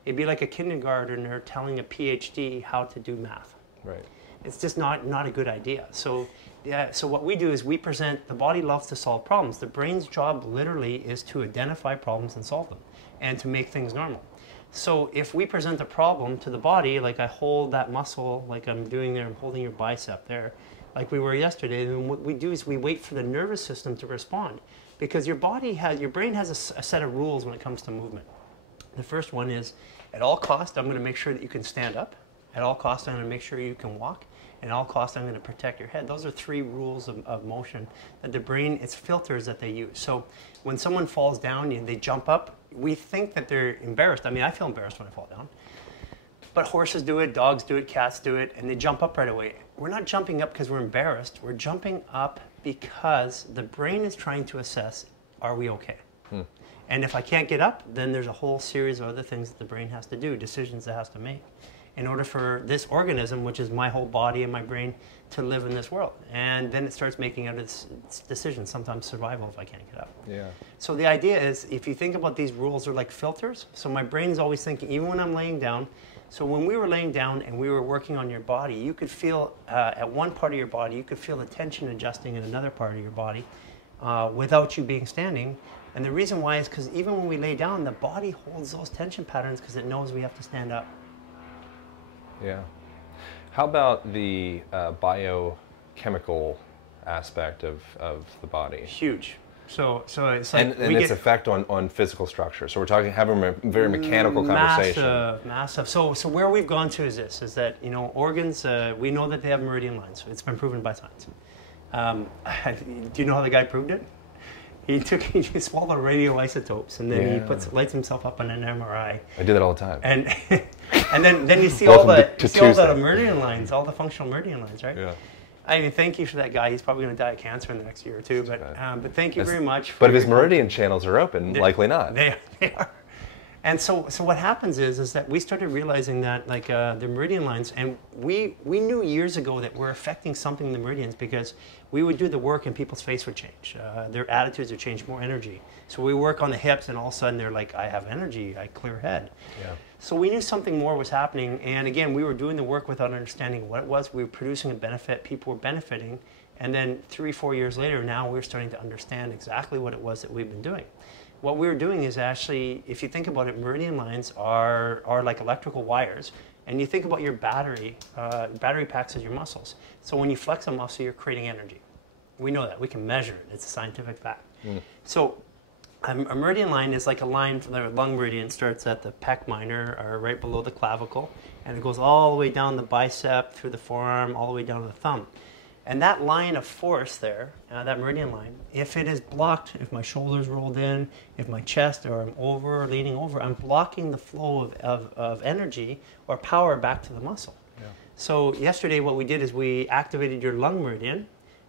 It'd be like a kindergartner telling a PhD how to do math. Right. It's just not a good idea. So, yeah, so what we do is we present, the body loves to solve problems. The brain's job literally is to identify problems and solve them and to make things normal. So if we present a problem to the body, like I hold that muscle, like I'm doing there, I'm holding your bicep there, like we were yesterday, then what we do is we wait for the nervous system to respond. Because your brain has a set of rules when it comes to movement. The first one is, at all costs, I'm going to make sure that you can stand up. At all costs, I'm going to make sure you can walk. And at all costs, I'm going to protect your head. Those are 3 rules of motion that the brain, it's filters that they use. So when someone falls down and they jump up, we think that they're embarrassed. I mean, I feel embarrassed when I fall down. But horses do it, dogs do it, cats do it, and they jump up right away. We're not jumping up because we're embarrassed. We're jumping up because the brain is trying to assess, are we okay? And if I can't get up, then there's a whole series of other things that the brain has to do, decisions it has to make, in order for this organism, which is my whole body and my brain, to live in this world. And then it starts making out its decisions, sometimes survival if I can't get up. Yeah. So the idea is, if you think about these rules, they're like filters. So my brain is always thinking, even when I'm laying down, so when we were laying down and we were working on your body, you could feel, at one part of your body, you could feel the tension adjusting in another part of your body without you being standing. And the reason why is because even when we lay down, the body holds those tension patterns because it knows we have to stand up. Yeah. How about the biochemical aspect of the body? Huge. So it's like and its effect on physical structure. So we're having a very mechanical conversation. Massive. So where we've gone to is this: is that, you know, organs. We know that they have meridian lines. It's been proven by science. Do you know how the guy proved it? He swallowed radioisotopes, and then he lights himself up on an MRI. I do that all the time. And then you see all the meridian lines, all the functional meridian lines, right? Yeah. I mean, thank you for that guy. He's probably going to die of cancer in the next year or two, but thank you very much. But if his meridian channels are open, likely not. They are. And so what happens is that we started realizing that, like, the meridian lines, and we knew years ago that we're affecting something in the meridians because we would do the work and people's face would change. Their attitudes would change, more energy. So we work on the hips and all of a sudden they're like, I have energy, I clear head. Yeah. So we knew something more was happening, and again, we were doing the work without understanding what it was. We were producing a benefit, people were benefiting, and then 3-4 years later, now we're starting to understand exactly what it was that we've been doing. What we're doing is actually, if you think about it, meridian lines are like electrical wires, and you think about your battery packs as your muscles. So when you flex a muscle, you're creating energy. We know that, we can measure it, it's a scientific fact. So a meridian line is like a line from the lung meridian, starts at the pec minor, or right below the clavicle, and it goes all the way down the bicep, through the forearm, all the way down to the thumb. And that line of force there, that meridian line, if it is blocked, if my shoulders rolled in, if my chest, or I'm over, or leaning over, I'm blocking the flow of energy or power back to the muscle. Yeah. So yesterday what we did is we activated your lung meridian,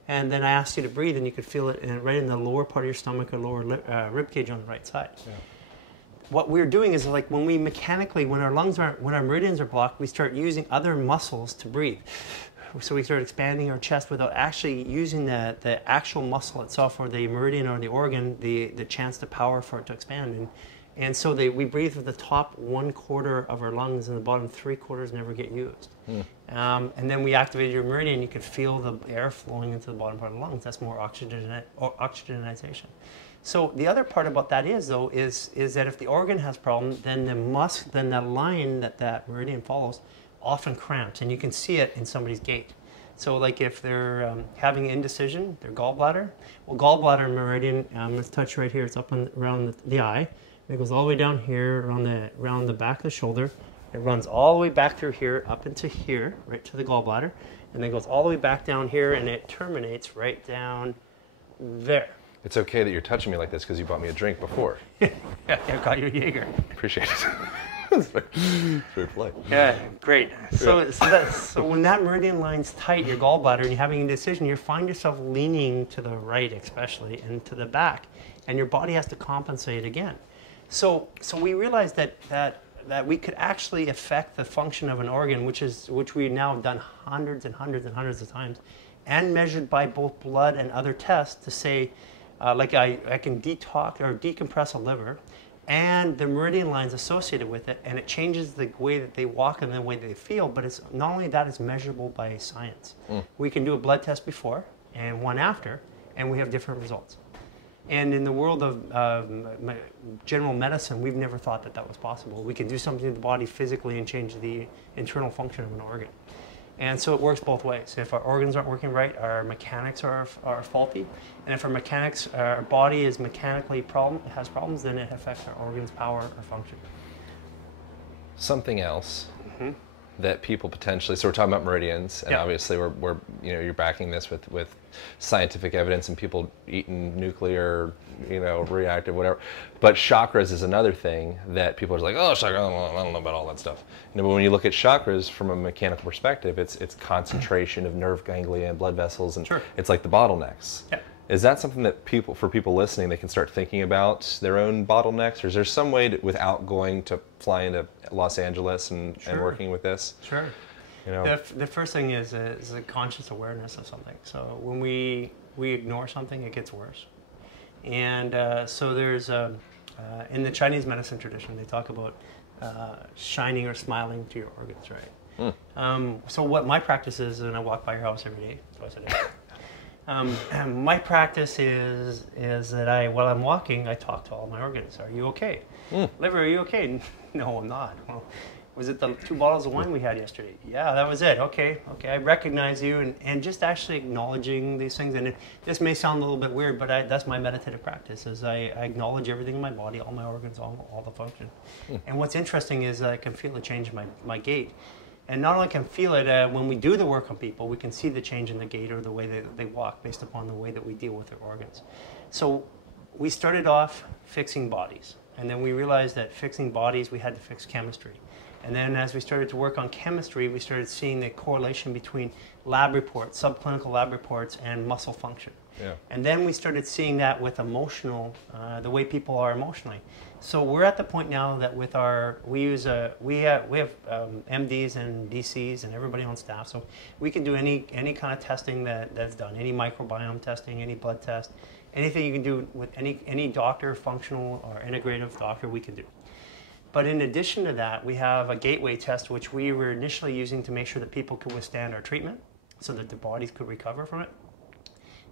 and then I asked you to breathe, and you could feel it right in the lower part of your stomach or lower rib cage on the right side. Yeah. What we're doing is, like, when our meridians are blocked, we start using other muscles to breathe. So we started expanding our chest without actually using the actual muscle itself, or the meridian or the organ, the chance to power for it to expand. And so we breathe with the top 1/4 of our lungs, and the bottom 3/4 never get used. And then we activated your meridian. You could feel the air flowing into the bottom part of the lungs. That's more oxygenization. So the other part about that is that if the organ has problem, then the line that meridian follows often cramps, and you can see it in somebody's gait. So like if they're having indecision, their gallbladder, well, gallbladder meridian, let's touch right here. It's up around the eye. It goes all the way down here around the back of the shoulder. It runs all the way back through here, up into here, right to the gallbladder, and then goes all the way back down here, and it terminates right down there. It's okay that you're touching me like this because you bought me a drink before. Yeah, I got you a Jaeger. Appreciate it. It's very polite. Yeah, great. So when that meridian line's tight, your gallbladder, and you're having a decision, you find yourself leaning to the right, especially, and to the back, and your body has to compensate again. So we realized that we could actually affect the function of an organ, which we now have done hundreds and hundreds and hundreds of times, and measured by both blood and other tests to say, like I can detox or decompress a liver, and the meridian lines associated with it, and it changes the way that they walk and the way they feel. But it's not only that; it's measurable by science. We can do a blood test before and one after, and we have different results. And in the world of general medicine, we've never thought that was possible. We can do something to the body physically and change the internal function of an organ. And so it works both ways. If our organs aren't working right, our mechanics are faulty. And if our body is mechanically has problems, then it affects our organs' power or function. Something else that people potentially, so we're talking about meridians, and obviously we're you're backing this with scientific evidence and people eating nuclear, reactive, whatever. But chakras is another thing that people are like, oh, chakras, I don't know about all that stuff. But when you look at chakras from a mechanical perspective, it's concentration of nerve ganglia and blood vessels, and it's like the bottlenecks. Yeah. Is that something that for people listening, they can start thinking about their own bottlenecks, or is there some way without going to fly into Los Angeles and working with this? Sure. The first thing is a conscious awareness of something. So when we ignore something, it gets worse. And so there's in the Chinese medicine tradition, they talk about shining or smiling to your organs, right? So what my practice is, and I walk by your house every day, twice a day. My practice is that while I'm walking, I talk to all my organs. Are you okay? Liver, are you okay? No, I'm not. Well, was it the 2 bottles of wine we had yesterday? Yeah, that was it. Okay, I recognize you, and just actually acknowledging these things. And this may sound a little bit weird, but that's my meditative practice, is I acknowledge everything in my body, all my organs, all the function. And what's interesting is I can feel the change in my gait. And not only can feel it, when we do the work on people, we can see the change in the gait or the way they walk based upon the way that we deal with their organs. So we started off fixing bodies, and then we realized that fixing bodies, we had to fix chemistry. And then as we started to work on chemistry, we started seeing the correlation between lab reports, subclinical lab reports, and muscle function. Yeah. And then we started seeing that with emotional, the way people are emotionally. So we're at the point now that with we have MDs and DCs and everybody on staff, so we can do any kind of testing that's done, any microbiome testing, any blood test, anything you can do with any doctor, functional or integrative doctor, we can do. But in addition to that, we have a gateway test, which we were initially using to make sure that people could withstand our treatment so that their bodies could recover from it.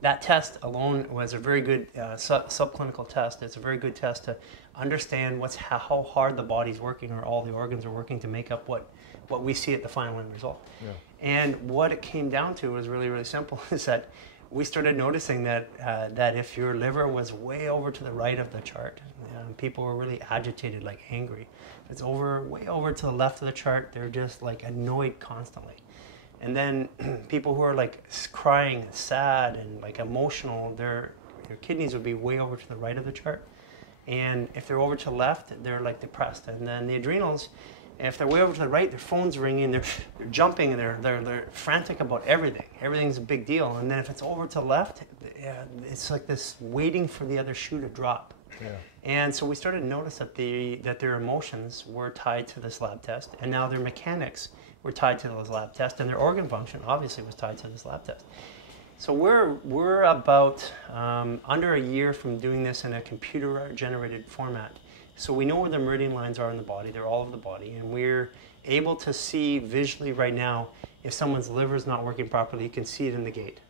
That test alone was a very good subclinical test. It's a very good test to understand how hard the body's working, or all the organs are working, to make up what we see at the final end result. Yeah. And what it came down to was really, really simple, is that we started noticing that if your liver was way over to the right of the chart, people were really agitated, like angry. If it's way over to the left of the chart, they're just like annoyed constantly. And then people who are like crying, sad, and like emotional, their kidneys would be way over to the right of the chart. And if they're over to the left, they're like depressed. And then the adrenals, if they're way over to the right, their phone's ringing, they're jumping, and they're frantic about everything. Everything's a big deal. And then if it's over to the left, it's like this waiting for the other shoe to drop. Yeah. And so we started to notice that their emotions were tied to this lab test, and now their mechanics were tied to those lab tests, and their organ function obviously was tied to this lab test. So we're about under a year from doing this in a computer-generated format. So we know where the meridian lines are in the body. They're all over the body, and we're able to see visually right now if someone's liver is not working properly. You can see it in the gait.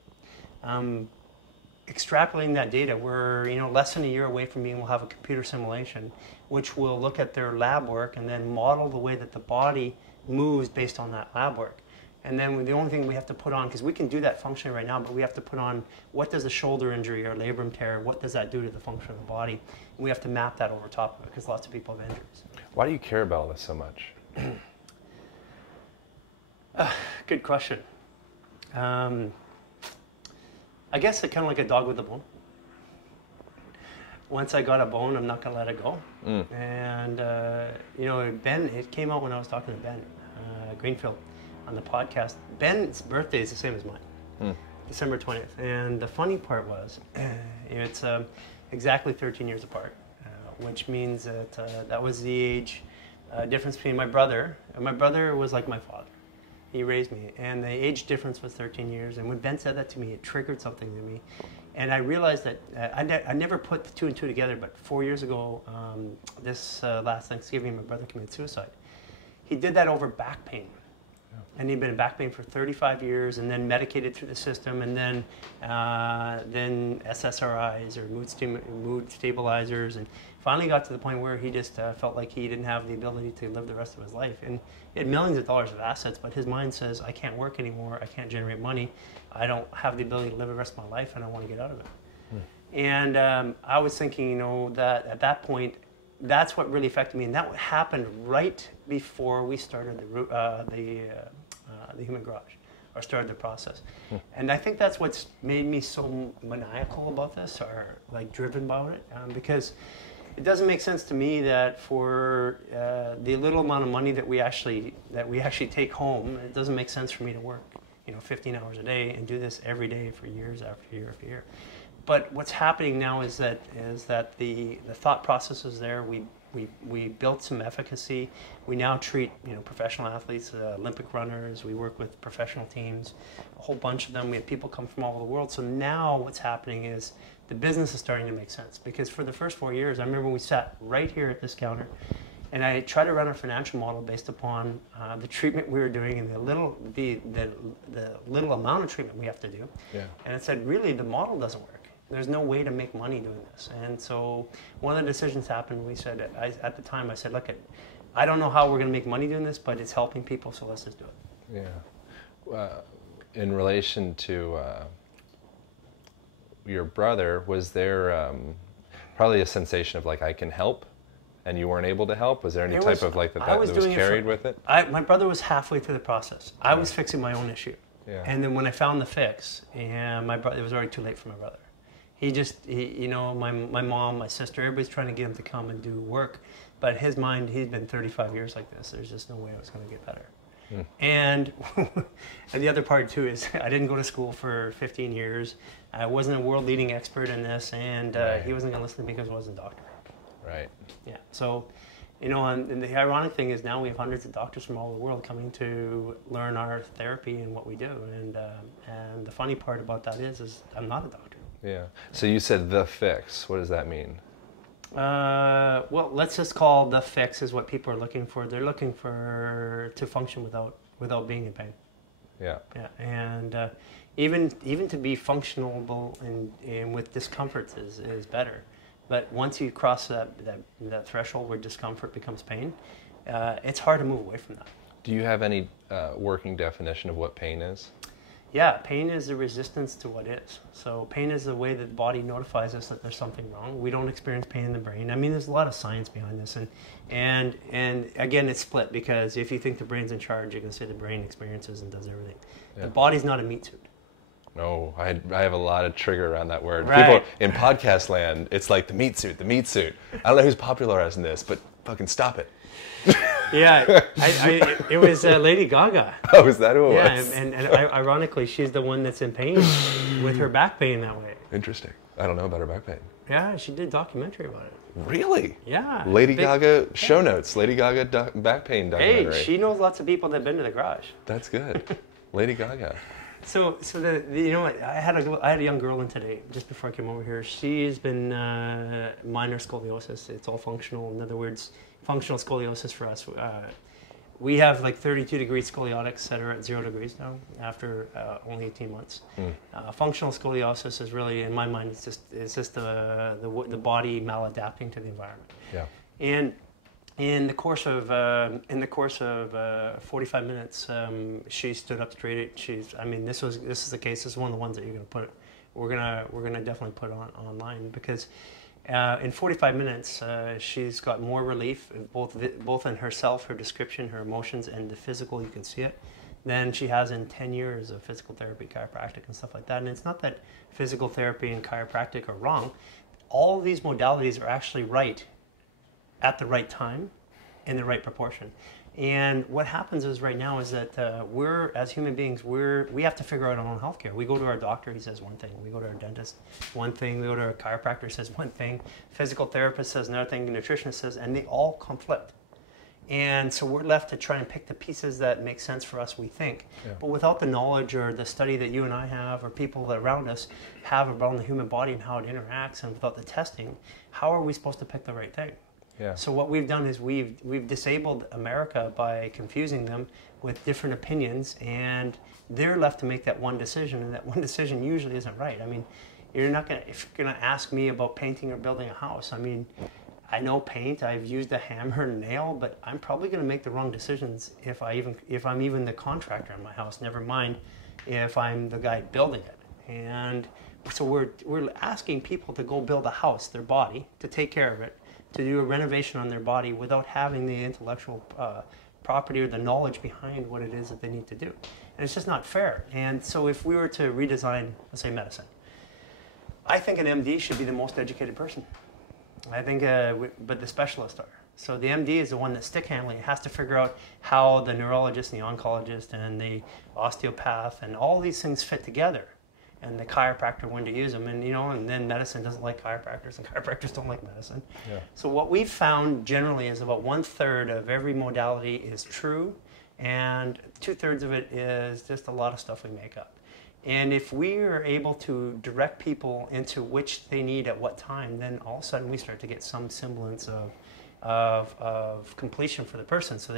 Extrapolating that data, we're less than a year away from being able to have a computer simulation, which will look at their lab work and then model the way that the body moves based on that lab work. And then the only thing we have to put on, because we can do that functionally right now, but we have to put on what does a shoulder injury or labrum tear, what does that do to the function of the body? And we have to map that over top of it because lots of people have injuries. Why do you care about all this so much? Good question. I guess it's kind of like a dog with a bone. Once I got a bone, I'm not going to let it go. And, Ben, it came out when I was talking to Ben Greenfield on the podcast. Ben's birthday is the same as mine, December 20th. And the funny part was, it's exactly 13 years apart, which means that that was the age difference between my brother. And my brother was like my father. He raised me, and the age difference was 13 years. And when Ben said that to me, it triggered something to me. And I realized that I never put the two and two together, but 4 years ago, this last Thanksgiving, my brother committed suicide. He did that over back pain. And he'd been in back pain for 35 years and then medicated through the system, and then SSRIs or mood stabilizers, and finally got to the point where he just felt like he didn't have the ability to live the rest of his life. And he had millions of dollars of assets, but his mind says, I can't work anymore, I can't generate money, I don't have the ability to live the rest of my life, and I want to get out of it. And I was thinking, that at that point, that's what really affected me, and that happened right before we started the human garage, or started the process. And I think that's what's made me so maniacal about this, or like driven about it, because it doesn't make sense to me that for the little amount of money that we actually take home, it doesn't make sense for me to work 15 hours a day and do this every day for years after year after year. But what's happening now is that the thought process is there. We built some efficacy. We now treat professional athletes, Olympic runners. We work with professional teams, a whole bunch of them. We have people come from all over the world. So now what's happening is the business is starting to make sense, because for the first 4 years, I remember we sat right here at this counter, and I tried to run a financial model based upon the treatment we were doing and the little amount of treatment we have to do. Yeah. And it said, really, the model doesn't work. There's no way to make money doing this. And so one of the decisions happened. We said, at the time, I said, look, I don't know how we're going to make money doing this, but it's helping people, so let's just do it. Yeah. In relation to your brother, was there probably a sensation of like, I can help, and you weren't able to help? Was there any type of like that was carried with it? My brother was halfway through the process. I was fixing my own issue. Yeah. And then when I found the fix, and my brother, it was already too late for my brother. My mom, my sister, everybody's trying to get him to come and do work. But his mind, he'd been 35 years like this. There's just no way I was going to get better. And the other part, too, is I didn't go to school for 15 years. I wasn't a world-leading expert in this, and he wasn't going to listen to me because I wasn't a doctor. Right. Yeah. So, and the ironic thing is now we have hundreds of doctors from all over the world coming to learn our therapy and what we do. And the funny part about that is I'm not a doctor. Yeah. So you said the fix. What does that mean? Well, let's just call the fix is what people are looking for. They're looking for to function without being in pain. Yeah. Yeah. And even to be functionable and with discomfort is better. But once you cross that threshold where discomfort becomes pain, it's hard to move away from that. Do you have any working definition of what pain is? Yeah, pain is the resistance to what is. So pain is the way that the body notifies us that there's something wrong. We don't experience pain in the brain. I mean, there's a lot of science behind this. And again, it's split, because if you think the brain's in charge, you can say the brain experiences and does everything. Yeah. The body's not a meat suit. No, I have a lot of trigger around that word. Right. People in podcast land, it's like the meat suit, the meat suit. I don't know who's popularizing this, but fucking stop it. Yeah, it was Lady Gaga. Oh, is that who it was? Yeah, and ironically, she's the one that's in pain with her back pain that way. Interesting. I don't know about her back pain. Yeah, she did a documentary about it. Really? Yeah. Lady Gaga show notes. Lady Gaga back pain documentary. Hey, she knows lots of people that have been to the garage. That's good. Lady Gaga. So the you know what? I had a young girl in today just before I came over here. She's been minor scoliosis. It's all functional. In other words, functional scoliosis for us. We have like 32-degree scoliotics that are at 0 degrees now after only 18 months. Functional scoliosis is really, in my mind, it's just the body maladapting to the environment. Yeah. And in the course of 45 minutes, she stood up straight. This is the case. This is one of the ones that you're gonna put. We're gonna definitely put online because. In 45 minutes, she's got more relief, both in herself, her description, her emotions, and the physical, you can see it, than she has in 10 years of physical therapy, chiropractic, and stuff like that. And it's not that physical therapy and chiropractic are wrong. All of these modalities are actually right at the right time, in the right proportion. And what happens is right now is that we're, as human beings, we have to figure out our own healthcare. We go to our doctor, he says one thing. We go to our dentist, one thing. We go to our chiropractor, says one thing. Physical therapist says another thing. The nutritionist says, and they all conflict. And so we're left to try and pick the pieces that make sense for us, we think. Yeah. But without the knowledge or the study that you and I have or people that around us have around the human body and how it interacts, and without the testing, how are we supposed to pick the right thing? Yeah. So what we've done is we've disabled America by confusing them with different opinions, and they're left to make that one decision, and that one decision usually isn't right. I mean, if you're gonna ask me about painting or building a house, I mean, I know paint, I've used a hammer and nail, but I'm probably gonna make the wrong decisions if I'm even the contractor in my house, never mind if I'm the guy building it. And so we're asking people to go build a house, their body, to take care of it, to do a renovation on their body without having the intellectual property or the knowledge behind what it is that they need to do. And it's just not fair. And so if we were to redesign, let's say, medicine, I think an MD should be the most educated person. I think, but the specialists are. So the MD is the one that's stick-handling, has to figure out how the neurologist and the oncologist and the osteopath and all these things fit together. And the chiropractor, when to use them, and then medicine doesn't like chiropractors, and chiropractors don't like medicine. Yeah. So what we've found generally is about 1/3 of every modality is true, and 2/3 of it is just a lot of stuff we make up. And if we are able to direct people into which they need at what time, then all of a sudden we start to get some semblance of completion for the person. So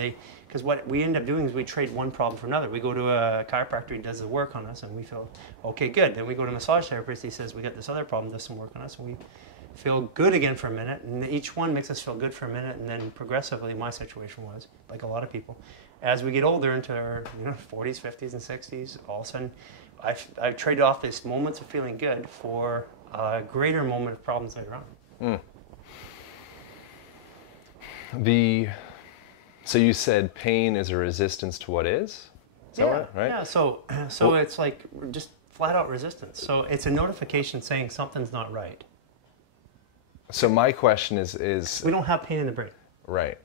because what we end up doing is we trade one problem for another. We go to a chiropractor, he does the work on us, and we feel, okay, good. Then we go to a massage therapist, he says, we got this other problem, does some work on us, and we feel good again for a minute, and each one makes us feel good for a minute, and then progressively, my situation was, like a lot of people, as we get older into our 40s, 50s, and 60s, all of a sudden, I've traded off these moments of feeling good for a greater moment of problems later on. So you said pain is a resistance to what is? Is that right? Yeah, so it's like just flat out resistance. So it's a notification saying something's not right. So my question is we don't have pain in the brain. Right.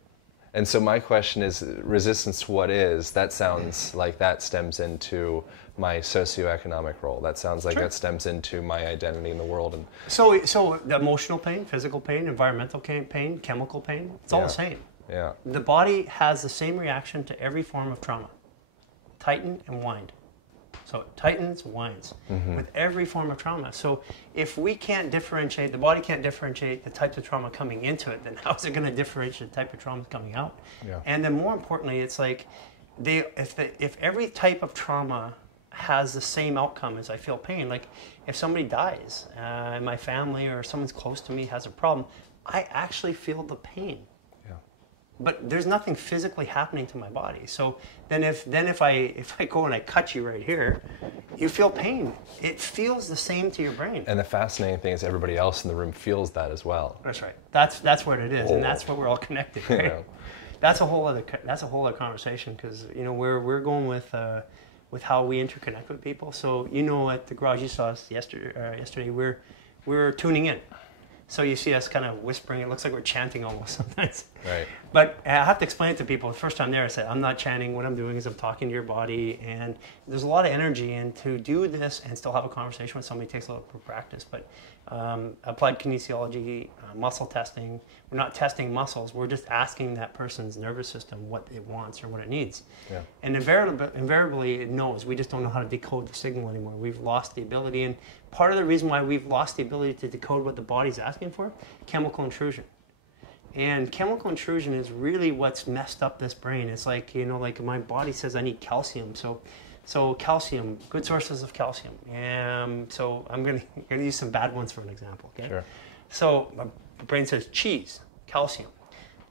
And so my question is, resistance to what is, that sounds like that stems into my socioeconomic role. That sounds like that stems into my identity in the world. And so the emotional pain, physical pain, environmental pain, chemical pain, it's all the same. Yeah. The body has the same reaction to every form of trauma. Tighten and wind. So it tightens, winds, with every form of trauma. So if we can't differentiate, the body can't differentiate the types of trauma coming into it, then how is it going to differentiate the type of trauma coming out? Yeah. And then more importantly, it's like, if every type of trauma has the same outcome as I feel pain, like if somebody dies in my family or someone's close to me has a problem, I actually feel the pain. But there's nothing physically happening to my body. So then if I go and I cut you right here, you feel pain. It feels the same to your brain. And the fascinating thing is everybody else in the room feels that as well. That's right. That's what it is, and that's what we're all connected. Right? Yeah. That's a whole other conversation, because we're going with how we interconnect with people. So at the garage you saw us yesterday, we're tuning in. So you see us kind of whispering. It looks like we're chanting almost sometimes. Right. But I have to explain it to people. The first time there, I said, I'm not chanting. What I'm doing is I'm talking to your body. And there's a lot of energy. And to do this and still have a conversation with somebody takes a little practice. But applied kinesiology, muscle testing. We're not testing muscles. We're just asking that person's nervous system what it wants or what it needs. Yeah. And invariably it knows. We just don't know how to decode the signal anymore. We've lost the ability. And part of the reason why we've lost the ability to decode what the body's asking for, chemical intrusion. And chemical intrusion is really what's messed up this brain. It's like, you know, like my body says I need calcium. So calcium, good sources of calcium. So I'm going to use some bad ones for an example. Okay? Sure. So my brain says cheese, calcium.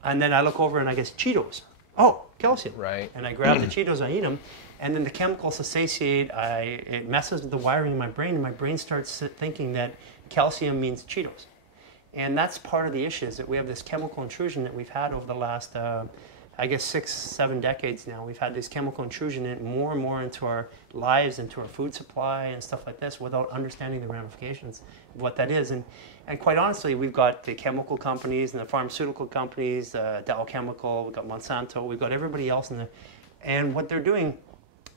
And then I look over and I guess Cheetos. Oh, calcium. Right. And I grab the Cheetos, I eat them. And then the chemicals associate, it messes with the wiring in my brain. And my brain starts thinking that calcium means Cheetos. And that's part of the issue, is that we have this chemical intrusion that we've had over the last, I guess, 6-7 decades now. We've had this chemical intrusion more and more into our lives, into our food supply and stuff like this, without understanding the ramifications of what that is. And quite honestly, we've got the chemical companies and the pharmaceutical companies, Dow Chemical, we've got Monsanto, we've got everybody else and what they're doing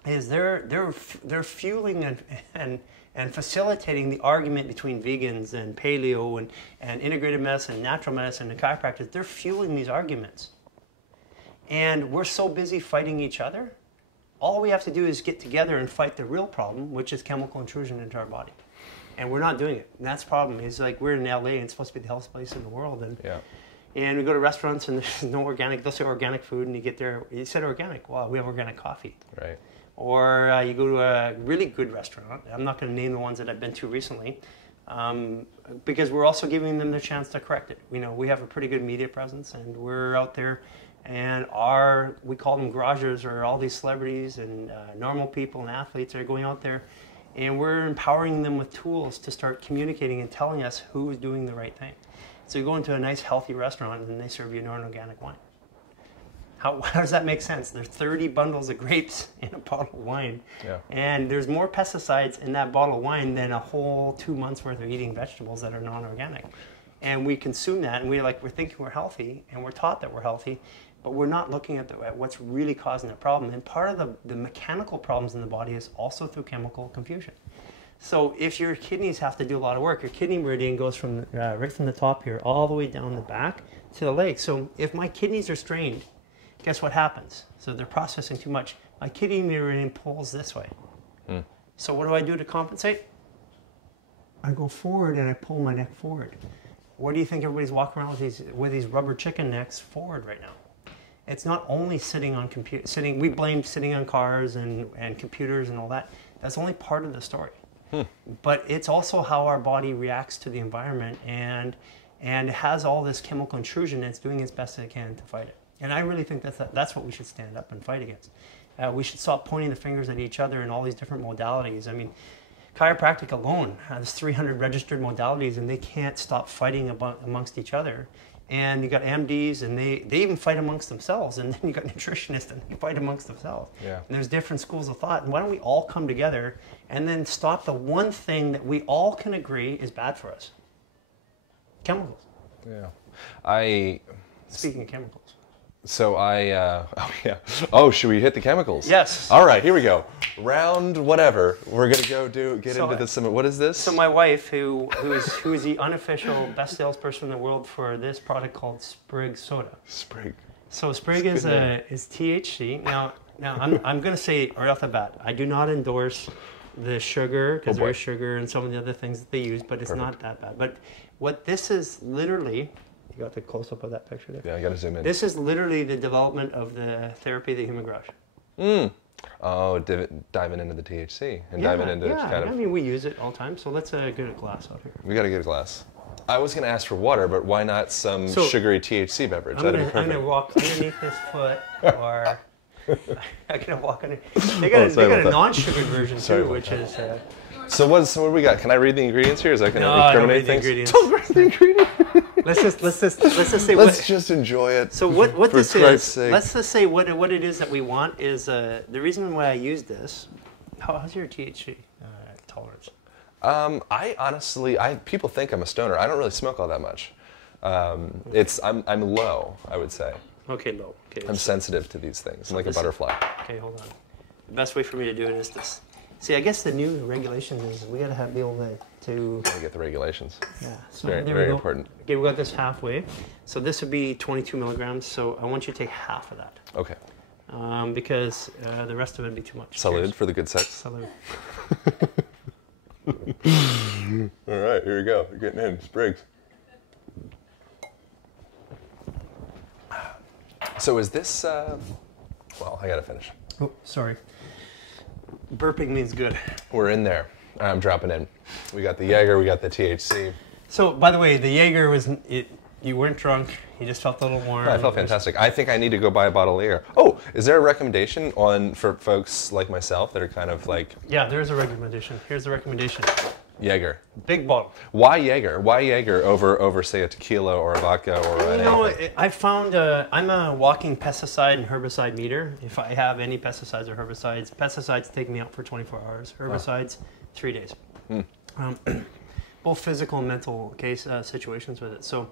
is they're fueling and facilitating the argument between vegans and paleo and integrated medicine, natural medicine, and chiropractors. They're fueling these arguments. And we're so busy fighting each other, all we have to do is get together and fight the real problem, which is chemical intrusion into our body. And we're not doing it. And that's the problem. It's like we're in LA and it's supposed to be the healthiest place in the world. And we go to restaurants and there's no organic, they'll say organic food, and you get there, you said organic, well, we have organic coffee. Right. Or you go to a really good restaurant. I'm not going to name the ones that I've been to recently, because we're also giving them the chance to correct it. You know, we have a pretty good media presence, and we're out there, and we call them garagers, or all these celebrities and normal people and athletes are going out there, and we're empowering them with tools to start communicating and telling us who is doing the right thing. So you go into a nice, healthy restaurant, and they serve you non-organic wine. How does that make sense? There's 30 bundles of grapes in a bottle of wine. Yeah. And there's more pesticides in that bottle of wine than a whole 2 months worth of eating vegetables that are non-organic. And we consume that, and we're thinking we're healthy, and we're taught that we're healthy, but we're not looking at what's really causing the problem. And part of the mechanical problems in the body is also through chemical confusion. So if your kidneys have to do a lot of work, your kidney meridian goes from right from the top here all the way down the back to the leg. So if my kidneys are strained, guess what happens? So they're processing too much. My kidney meridian pulls this way. So what do I do to compensate? I go forward and I pull my neck forward. What do you think everybody's walking around with these rubber chicken necks forward right now? It's not only sitting on we blame sitting on cars and computers and all that. That's only part of the story. But it's also how our body reacts to the environment, and it has all this chemical intrusion, and it's doing its best it can to fight it. And I really think that's what we should stand up and fight against. We should stop pointing the fingers at each other in all these different modalities. I mean, chiropractic alone has 300 registered modalities, and they can't stop fighting amongst each other. And you got MDs, and they even fight amongst themselves. And then you got nutritionists, and they fight amongst themselves. Yeah. And there's different schools of thought. And why don't we all come together and then stop the one thing that we all can agree is bad for us? Chemicals. Yeah. Speaking of chemicals. So should we hit the chemicals? Yes. All right, here we go. Round whatever. We're gonna get into this. What is this? So my wife, who is the unofficial best salesperson in the world for this product called Sprig Soda. Sprig. So Sprig is THC. Now I'm gonna say right off the bat, I do not endorse the sugar, because there is sugar and some of the other things that they use, but it's not that bad. But what this is literally. You got the close-up of that picture there? Yeah, I got to zoom in. This is literally the development of the therapy of the human garage. Oh, diving into the THC and diving into kind of... I mean, we use it all the time, so let's get a glass out here. We got to get a glass. I was going to ask for water, but why not some sugary THC beverage? I'm going to walk underneath this foot, or I'm going to walk under... They got a non-sugar version, too, which is... So what do we got? Can I read the ingredients here? Is that going to incriminate things? Don't read the ingredients. Let's just enjoy it. So what this is? Let's just say what it is that we want is the reason why I use this. How's your THC tolerance? I honestly, people think I'm a stoner. I don't really smoke all that much. I'm low, I would say. Okay, low. Okay. I'm sensitive to these things. I'm like a butterfly. Okay, hold on. The best way for me to do it is this. See, I guess the new regulation is we got to be able to Gotta get the regulations. yeah. It's So very, there very we go. important. Okay, we got this halfway. So this would be 22 milligrams. So I want you to take half of that Okay. because the rest of it would be too much. Salud Cheers. for the good sex. Salud. All right, here we go. We're getting in. Sprigs. So is this, well, I gotta finish. Oh, sorry. Burping means good. We're in there. I'm dropping in. We got the Jaeger, we got the THC. So, by the way, the Jaeger was, you weren't drunk, you just felt a little warm. I felt fantastic. I think I need to go buy a bottle of Jaeger. Oh, is there a recommendation for folks like myself that are kind of like... Yeah, there's a recommendation. Here's the recommendation. Jaeger. Big bottle. Why Jaeger? Why Jaeger over say a tequila or a vodka or You an know, anything? I found I'm a walking pesticide and herbicide meter. If I have any pesticides or herbicides, pesticides take me out for 24 hours. Herbicides, 3 days. Both physical and mental situations with it. So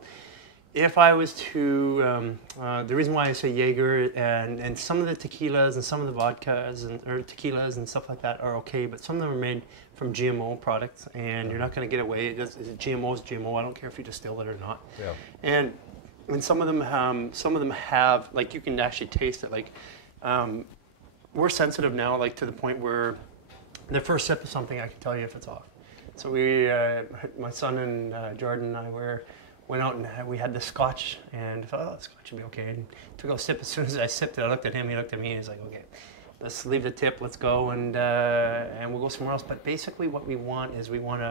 if I was to, the reason why I say Jaeger and some of the tequilas and some of the vodkas or tequilas and stuff like that are okay, but some of them are made from GMO products, and you're not going to get away. GMO is GMO. I don't care if you distill it or not. Yeah. And some of them have like you can actually taste it. Like we're sensitive now, like to the point where the first sip of something I can tell you if it's off. So we, my son and Jordan and I went out and we had the scotch and I thought, oh, the scotch should be okay. And took a sip. As soon as I sipped it, I looked at him, he looked at me, and he's like, okay, let's leave the tip, let's go, and we'll go somewhere else. But basically what we want is we want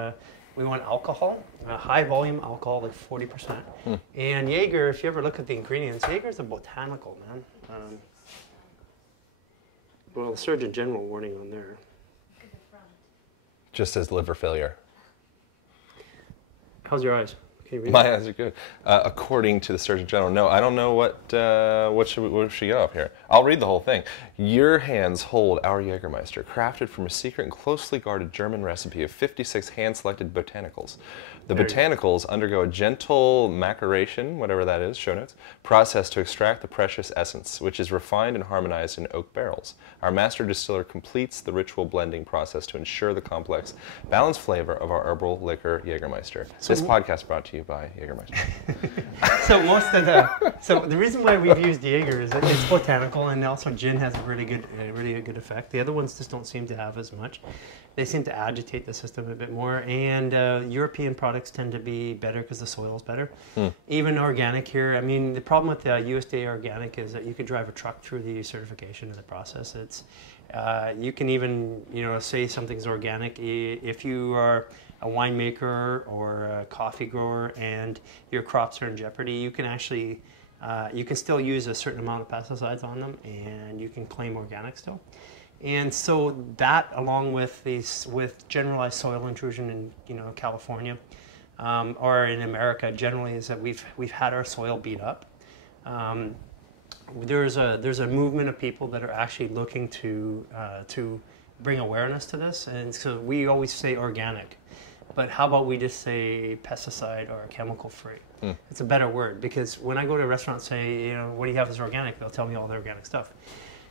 alcohol, high volume alcohol, like 40%. And Jaeger, if you ever look at the ingredients, Jaeger is a botanical, man. Well, the Surgeon General warning on there. Just as liver failure. How's your eyes? Can you read My it? eyes are good. According to the Surgeon General, no, I don't know what should we get off here. I'll read the whole thing. Your hands hold our Jägermeister, crafted from a secret and closely guarded German recipe of 56 hand-selected botanicals. The botanicals undergo a gentle maceration, whatever that is, show notes, process to extract the precious essence, which is refined and harmonized in oak barrels. Our master distiller completes the ritual blending process to ensure the complex, balanced flavor of our herbal liquor Jägermeister. This podcast brought to you by Jägermeister. So the reason why we've used Jaeger is that it's botanical, and also gin has a really good effect. The other ones just don't seem to have as much. They seem to agitate the system a bit more, and European products tend to be better because the soil is better. Even organic here, I mean, the problem with USDA organic is that you could drive a truck through the certification of the process. It's you can even say something's organic if you are a winemaker or a coffee grower and your crops are in jeopardy. You can actually you can still use a certain amount of pesticides on them, and you can claim organic still. And so that, along with generalized soil intrusion in California or in America generally, is that we've had our soil beat up. There's a movement of people that are actually looking to bring awareness to this, and so we always say organic, but how about we just say pesticide or chemical free? It's a better word, because when I go to a restaurant and say, what do you have is organic, they'll tell me all the organic stuff.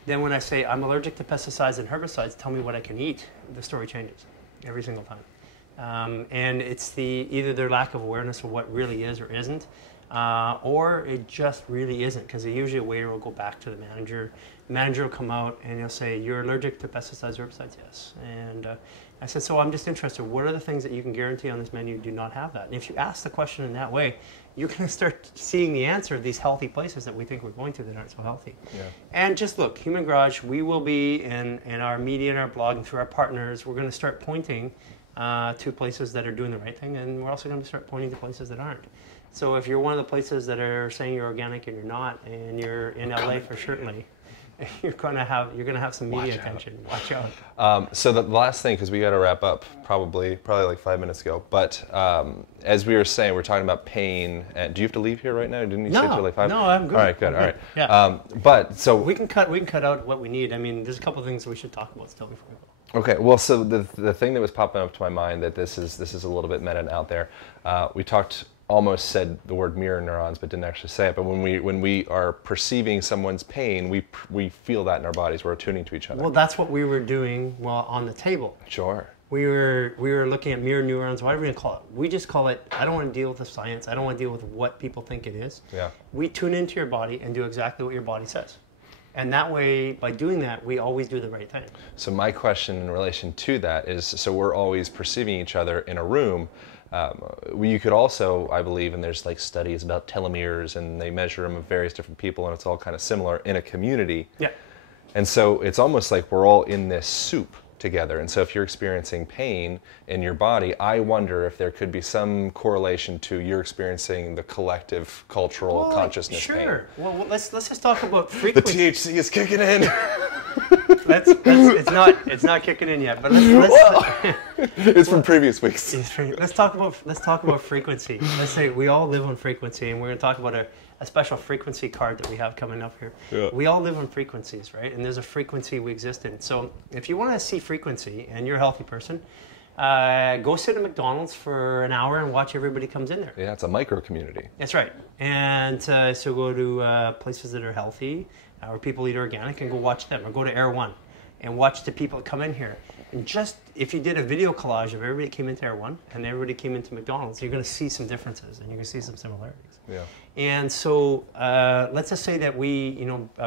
Then when I say I'm allergic to pesticides and herbicides, tell me what I can eat, the story changes every single time. And it's either their lack of awareness of what really is or isn't, or it just really isn't, because usually a waiter will go back to the manager. The manager will come out and he'll say, you're allergic to pesticides or herbicides? Yes. And I said, so I'm just interested, what are the things that you can guarantee on this menu do not have that? And if you ask the question in that way, you're going to start seeing the answer of these healthy places that we think we're going to that aren't so healthy. Yeah. And just look, Human Garage, we will be in our media and our blog and through our partners, we're going to start pointing to places that are doing the right thing, and we're also going to start pointing to places that aren't. So if you're one of the places that are saying you're organic and you're not, and you're in LA for certainly, you're gonna have some media attention. Watch out. So the last thing, because we got to wrap up probably like 5 minutes ago. But as we were saying, we're talking about pain. And do you have to leave here right now? Didn't you say till like 5? No, I'm good. All right, good. All right. Yeah. But so we can cut out what we need. I mean, there's a couple of things that we should talk about still before we go. Okay. Well, so the thing that was popping up to my mind that this is a little bit meta and out there. We talked almost said the word mirror neurons, but didn't actually say it. But when we are perceiving someone's pain, we feel that in our bodies. We're attuning to each other. Well, that's what we were doing while on the table. Sure. We were looking at mirror neurons. What are we going to call it? We just call it, I don't want to deal with the science. I don't want to deal with what people think it is. Yeah. We tune into your body and do exactly what your body says. And that way, by doing that, we always do the right thing. So my question in relation to that is, so we're always perceiving each other in a room. You could also, I believe, and there's like studies about telomeres, and they measure them of various different people, and it's all kind of similar in a community. Yeah. And so it's almost like we're all in this soup together. And so if you're experiencing pain in your body, I wonder if there could be some correlation to you're experiencing the collective cultural consciousness pain. Sure. Well, let's just talk about frequency. The THC is kicking in. It's not kicking in yet, but let's It's from previous weeks. let's talk about frequency. Let's say we all live on frequency, and we're going to talk about a special frequency card that we have coming up here. Yeah. We all live on frequencies, right? And there's a frequency we exist in. So if you want to see frequency and you're a healthy person, go sit at McDonald's for an hour and watch everybody comes in there. Yeah, it's a micro community. That's right. And so go to places that are healthy, where people eat organic, and go watch them. Or go to Air One and watch the people that come in here. And just if you did a video collage of everybody that came into Air One and everybody came into McDonald's, you're going to see some differences and you're going to see some similarities. Yeah. And so let's just say that we,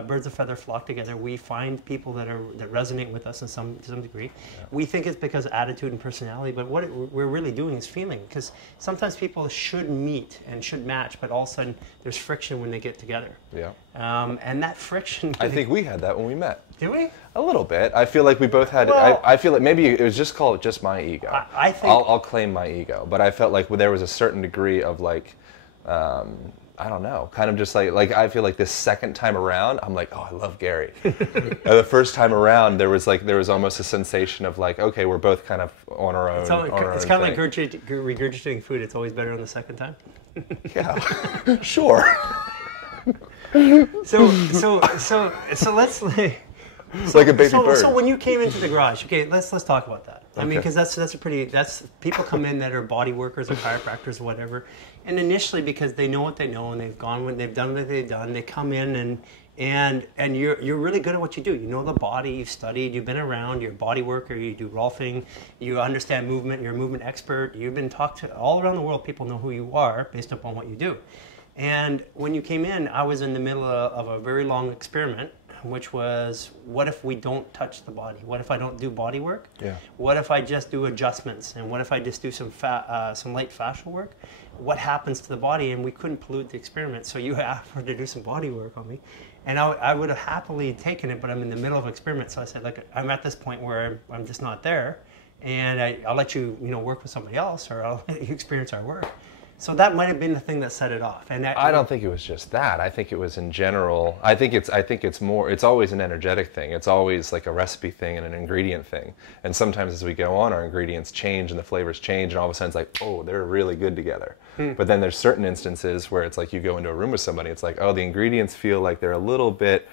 birds of feather flock together. We find people that resonate with us to some degree. Yeah. We think it's because of attitude and personality, but what we're really doing is feeling. Because sometimes people should meet and should match, but all of a sudden there's friction when they get together. Yeah. And that friction. I think we had that when we met. Did we? A little bit. I feel like we both had. Well, I feel like maybe it was just called just my ego. I think I'll claim my ego, but I felt like there was a certain degree of like. I don't know, kind of just like I feel like this second time around, I'm like, oh, I love Garry. The first time around, there was almost a sensation of like, okay, we're both kind of on our own. It's kind of like regurgitating food. It's always better on the second time. Yeah, sure. So let's like. It's like a baby bird. So when you came into the garage, okay, let's talk about that. I mean, Okay. because that's people come in that are body workers or chiropractors or whatever, and initially because they know what they know and they've done what they've done, they come in and you're really good at what you do. You know the body, you've studied, you've been around, you're a body worker, you do rolfing, you understand movement, you're a movement expert, you've been talked to all around the world. People know who you are based upon what you do. And when you came in, I was in the middle of a very long experiment, which was, what if we don't touch the body? What if I don't do body work? Yeah. What if I just do adjustments? And what if I just do some light fascial work? What happens to the body? And we couldn't pollute the experiment, so you offered to do some body work on me. And I would have happily taken it, but I'm in the middle of an experiment, so I said, look, I'm at this point where I'm just not there, and I'll let you, work with somebody else, or I'll let you experience our work. So that might have been the thing that set it off. And I don't think it was just that. I think it was in general. I think it's more. It's always an energetic thing. It's always like a recipe thing and an ingredient thing. And sometimes as we go on, our ingredients change and the flavors change, and all of a sudden it's like, oh, they're really good together. But then there's certain instances where it's like you go into a room with somebody. It's like, oh, the ingredients feel like they're a little bit.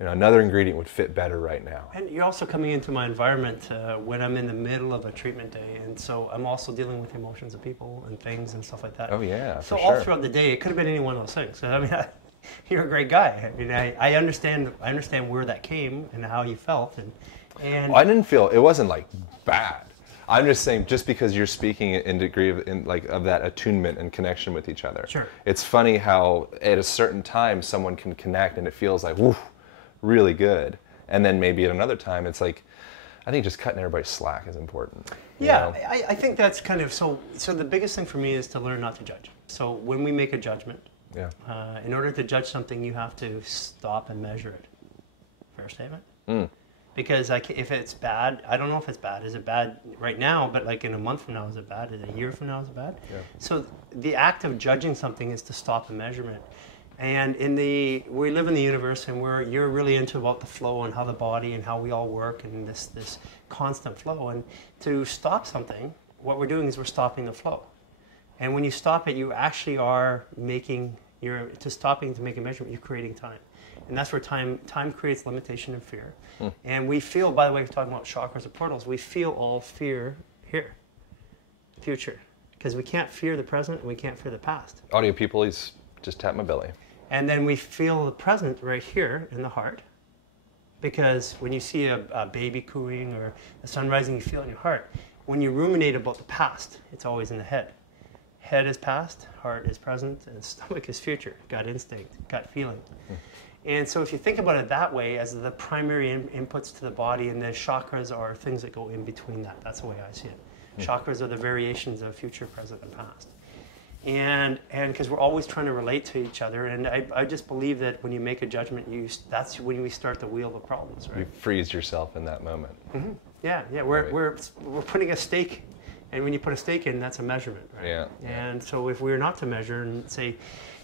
Another ingredient would fit better right now. And you're also coming into my environment when I'm in the middle of a treatment day, and so I'm also dealing with emotions of people and things and stuff like that. Oh yeah, so for all sure. throughout the day, it could have been any one of those things. So I mean, you're a great guy. I mean, I understand where that came and how you felt, and I didn't feel it wasn't like bad. I'm just saying, just because you're speaking in degree of that attunement and connection with each other. Sure. It's funny how at a certain time someone can connect and it feels like, woof, really good, and then maybe at another time it's like, I think just cutting everybody's slack is important. Yeah, I think that's kind of so the biggest thing for me is to learn not to judge. So when we make a judgment, in order to judge something, you have to stop and measure it. Fair statement? Because if it's bad, I don't know if it's bad. Is it bad right now? But like in a month from now, is it bad? Is it a year from now, is it bad? Yeah. So the act of judging something is to stop and measurement. And we live in the universe, and you're really into about the flow and how the body and how we all work and this constant flow. And to stop something, what we're doing is we're stopping the flow. And when you stop it, you actually are stopping to make a measurement, you're creating time. And that's where time creates limitation and fear. And we feel, by the way, we're talking about chakras or portals, we feel all fear here, future. because we can't fear the present and we can't fear the past. Audio people, he's just tapped my belly. And then we feel the present right here in the heart, because when you see a baby cooing or the sun rising, you feel it in your heart. When you ruminate about the past, it's always in the head. Head is past, heart is present, and stomach is future. Gut instinct, gut feeling. And so if you think about it that way, as the primary inputs to the body, and the chakras are things that go in between that. That's the way I see it. Chakras are the variations of future, present, and past. And because we're always trying to relate to each other, and I just believe that when you make a judgment, that's when we start the wheel of problems, right? You freeze yourself in that moment. Mm-hmm. Yeah. We're putting a stake, and when you put a stake in, that's a measurement, right? Yeah. And so if we're not to measure and say,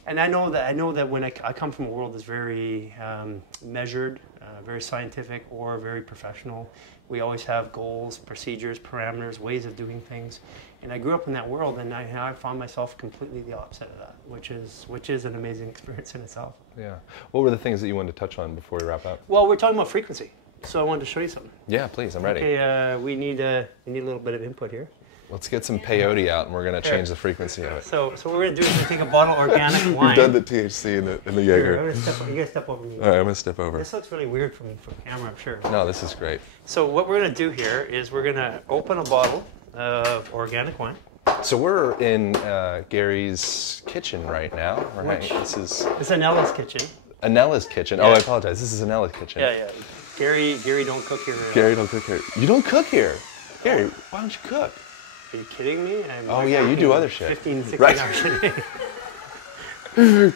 and I know that when I come from a world that's very measured, very scientific, or very professional, we always have goals, procedures, parameters, ways of doing things. And I grew up in that world, and I found myself completely the opposite of that, which is an amazing experience in itself. Yeah. What were the things that you wanted to touch on before we wrap up? Well, we're talking about frequency, so I wanted to show you something. Yeah, please. I'm ready. Okay, we need a little bit of input here. Let's get some peyote out, and we're going to change the frequency of it. So what we're going to do is take a bottle of organic wine. We've done the THC in the Jaeger. You guys step over me. All right, I'm going to step over. This looks really weird from camera, I'm sure. No, this is great. So what we're going to do here is we're going to open a bottle of organic wine. So we're in Gary's kitchen right now. Right. Which- This is It's Anella's kitchen. Anella's kitchen. Yeah. Oh, I apologize. This is Anella's kitchen. Yeah. Gary don't cook here. Gary don't cook here. You don't cook here. Gary, why don't you cook? Are you kidding me? Oh, yeah, you do other shit. 15, 16 Right. hours a day.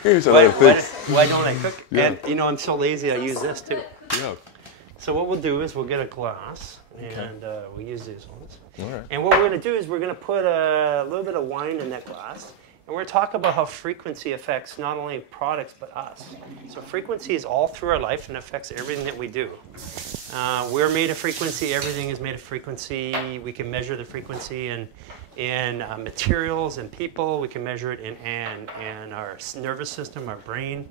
Here's why, another thing. why don't I cook? Yeah. And I'm so lazy, I use this too. Yeah. So what we'll do is we'll get a glass, and we'll use these ones. All right. And what we're going to do is we're going to put a little bit of wine in that glass, and we're going to talk about how frequency affects not only products but us. So frequency is all through our life and affects everything that we do. We're made of frequency. Everything is made of frequency. We can measure the frequency in materials and people. We can measure it in our nervous system, our brain.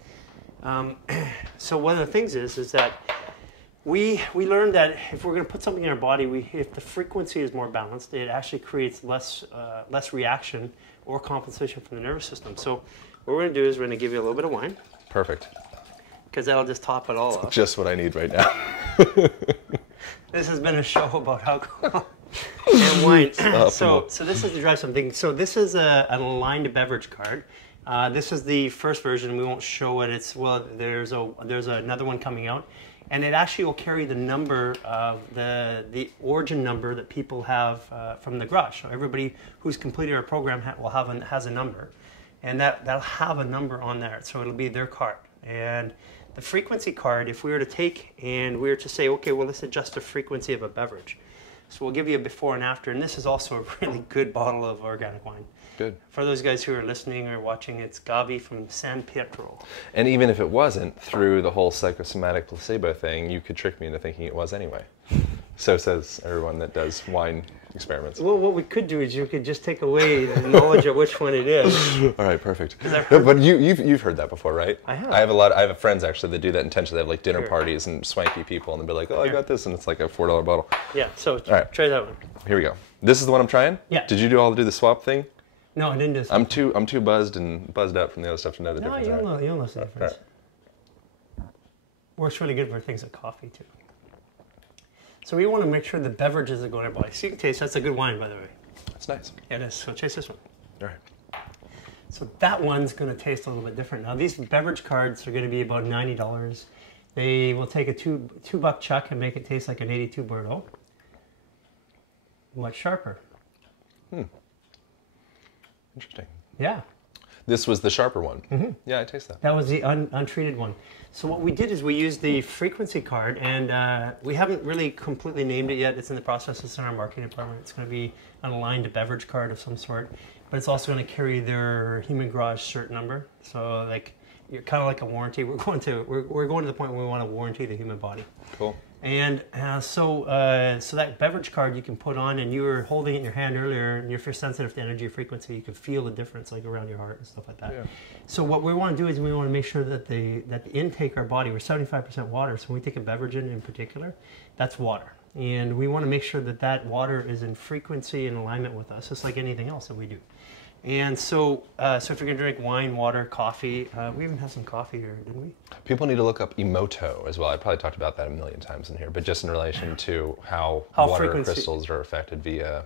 So one of the things is that we learned that if we're going to put something in our body, if the frequency is more balanced, it actually creates less reaction or compensation from the nervous system. So what we're going to do is we're going to give you a little bit of wine. Perfect. Because that'll just top it all off. Just what I need right now. This has been a show about alcohol and wine. So this is to drive something. So this is an aligned beverage card. This is the first version. We won't show it. There's another one coming out. And it actually will carry the number of the origin number that people have from the garage. So everybody who's completed our program has a number, and that'll have a number on there. So it'll be their card. And the frequency card, if we were to take and we were to say, okay, well, let's adjust the frequency of a beverage. So we'll give you a before and after. And this is also a really good bottle of organic wine. Good. For those guys who are listening or watching, it's Gavi from San Pietro. And even if it wasn't, through the whole psychosomatic placebo thing, you could trick me into thinking it was anyway. So says everyone that does wine experiments. Well, what we could do is you could just take away the knowledge of which one it is. All right, perfect. No, but you've heard that before, right? I have. I have friends actually that do that intentionally. They have like dinner parties and swanky people, and they'll be like, "Oh, I got this," and it's like a $4 bottle. Yeah. So right. Try that one. Here we go. This is the one I'm trying. Yeah. Did you do the swap thing? No, I didn't do this. I'm too buzzed up from the other stuff to know the difference. No, you'll know the difference. Right. Works really good for things like coffee too. So we want to make sure the beverages are going to our body. So you can taste. That's a good wine, by the way. That's nice. Yeah, it is. So taste this one. All right. So that one's going to taste a little bit different. Now these beverage cards are going to be about $90. They will take a $2 chuck and make it taste like an 82 Bordeaux. Much sharper. Interesting. Yeah. This was the sharper one. Mm-hmm. Yeah, I taste that. That was the untreated one. So what we did is we used the frequency card, and we haven't really completely named it yet. It's in the process. It's in our marketing department. It's going to be an aligned beverage card of some sort, but it's also going to carry their Human Garage cert number. So like you're kind of like a warranty. We're going to the point where we want to warranty the human body. Cool. And so that beverage card you can put on, and you were holding it in your hand earlier, and if you're sensitive to energy or frequency, you can feel the difference like around your heart and stuff like that. Yeah. So what we want to do is we want to make sure that the intake our body, we're 75% water, so when we take a beverage in particular, that's water. And we want to make sure that that water is in frequency and alignment with us, just like anything else that we do. And so, if you're going to drink wine, water, coffee, we even have some coffee here, didn't we? People need to look up emoto as well. I probably talked about that a million times in here, but just in relation to how water crystals are affected via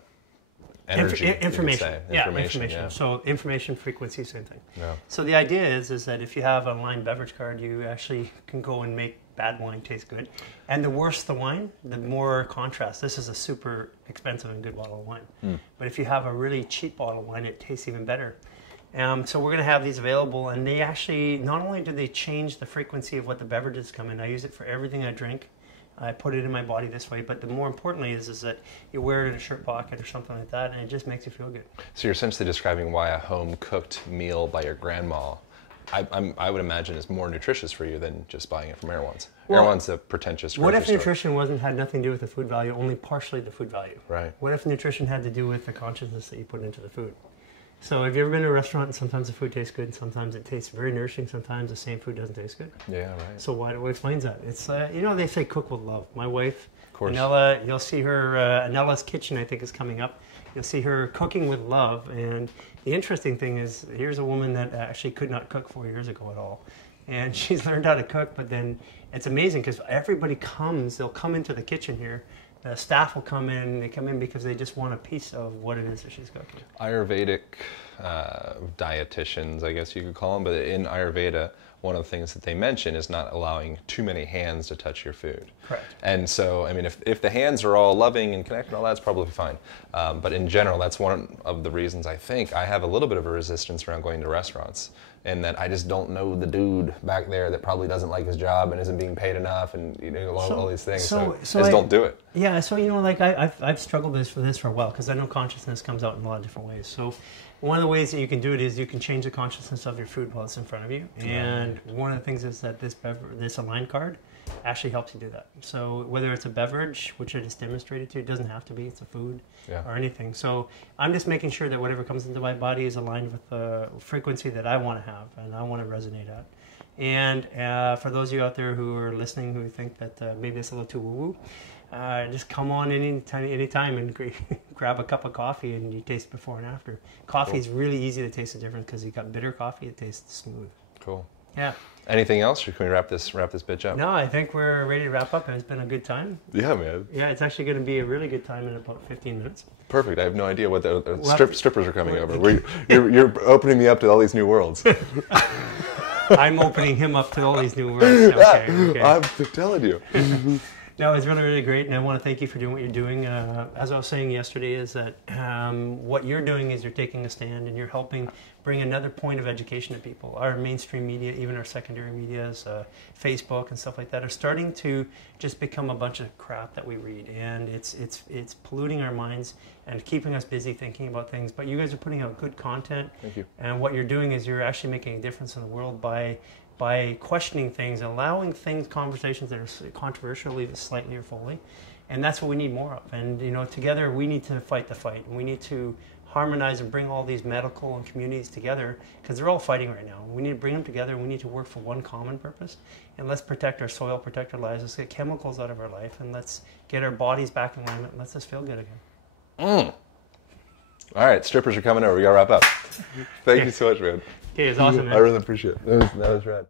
energy. Information. Information. Yeah. So information, frequency, same thing. Yeah. So the idea is that if you have a wine beverage card, you actually can go and make bad wine taste good. And the worse the wine, the more contrast. This is a super expensive and good bottle of wine. But if you have a really cheap bottle of wine, it tastes even better. So we're going to have these available, and they actually, not only do they change the frequency of what the beverages come in, I use it for everything I drink. I put it in my body this way, but the more importantly is that you wear it in a shirt pocket or something like that, and it just makes you feel good. So you're essentially describing why a home-cooked meal by your grandma, I would imagine, is more nutritious for you than just buying it from Erewhon's. Well, Erewhon's a pretentious grocery store. What if nutrition had nothing to do with the food value, only partially the food value? Right. What if nutrition had to do with the consciousness that you put into the food? So have you ever been to a restaurant and sometimes the food tastes good and sometimes it tastes very nourishing, sometimes the same food doesn't taste good? Yeah, right. So what explains that? It's, they say cook with love. My wife, Anella, you'll see her, Anella's Kitchen, I think, is coming up. You'll see her cooking with love. And the interesting thing is, here's a woman that actually could not cook 4 years ago at all. And she's learned how to cook, but then it's amazing because everybody they'll come into the kitchen here. The staff will come in, they come in because they just want a piece of what it is that she's cooking. Ayurvedic dietitians, I guess you could call them, but in Ayurveda, one of the things that they mention is not allowing too many hands to touch your food. Correct. And so, I mean, if the hands are all loving and connected and all that, it's probably fine. But in general, that's one of the reasons I think I have a little bit of a resistance around going to restaurants, and that I just don't know the dude back there that probably doesn't like his job and isn't being paid enough, and all these things. So I just don't do it. Yeah. So like I've struggled with this for a while because I know consciousness comes out in a lot of different ways. So one of the ways that you can do it is you can change the consciousness of your food while it's in front of you. And one of the things is that this Align card actually helps you do that. So whether it's a beverage, which I just demonstrated to you, it doesn't have to be, it's a food or anything. So I'm just making sure that whatever comes into my body is aligned with the frequency that I want to have and I want to resonate at. And for those of you out there who are listening who think that maybe it's a little too woo-woo, just come on anytime and grab a cup of coffee and you taste before and after. Coffee is really easy to taste the difference because you got bitter coffee, it tastes smooth. Cool. Yeah. Anything else, or can we wrap this bitch up? No, I think we're ready to wrap up. It's been a good time. Yeah, man. Yeah, it's actually going to be a really good time in about 15 minutes. Perfect. I have no idea what the strippers are coming over. You're opening me up to all these new worlds. I'm opening him up to all these new worlds. Okay. I'm telling you. No, it's really, really great, and I want to thank you for doing what you're doing. As I was saying yesterday, is that what you're doing is you're taking a stand and you're helping bring another point of education to people. Our mainstream media, even our secondary medias, Facebook and stuff like that, are starting to just become a bunch of crap that we read, and it's polluting our minds and keeping us busy thinking about things. But you guys are putting out good content. Thank you. And what you're doing is you're actually making a difference in the world by questioning things, allowing conversations that are controversial, either slightly or fully, and that's what we need more of. And together we need to fight the fight, and we need to harmonize and bring all these medical and communities together because they're all fighting right now. We need to bring them together. We need to work for one common purpose, and let's protect our soil, protect our lives. Let's get chemicals out of our life, and let's get our bodies back in alignment. And let's just feel good again. All right, strippers are coming over. We gotta wrap up. Thank you so much, man. Okay, it's awesome, man. I really appreciate it. That was rad.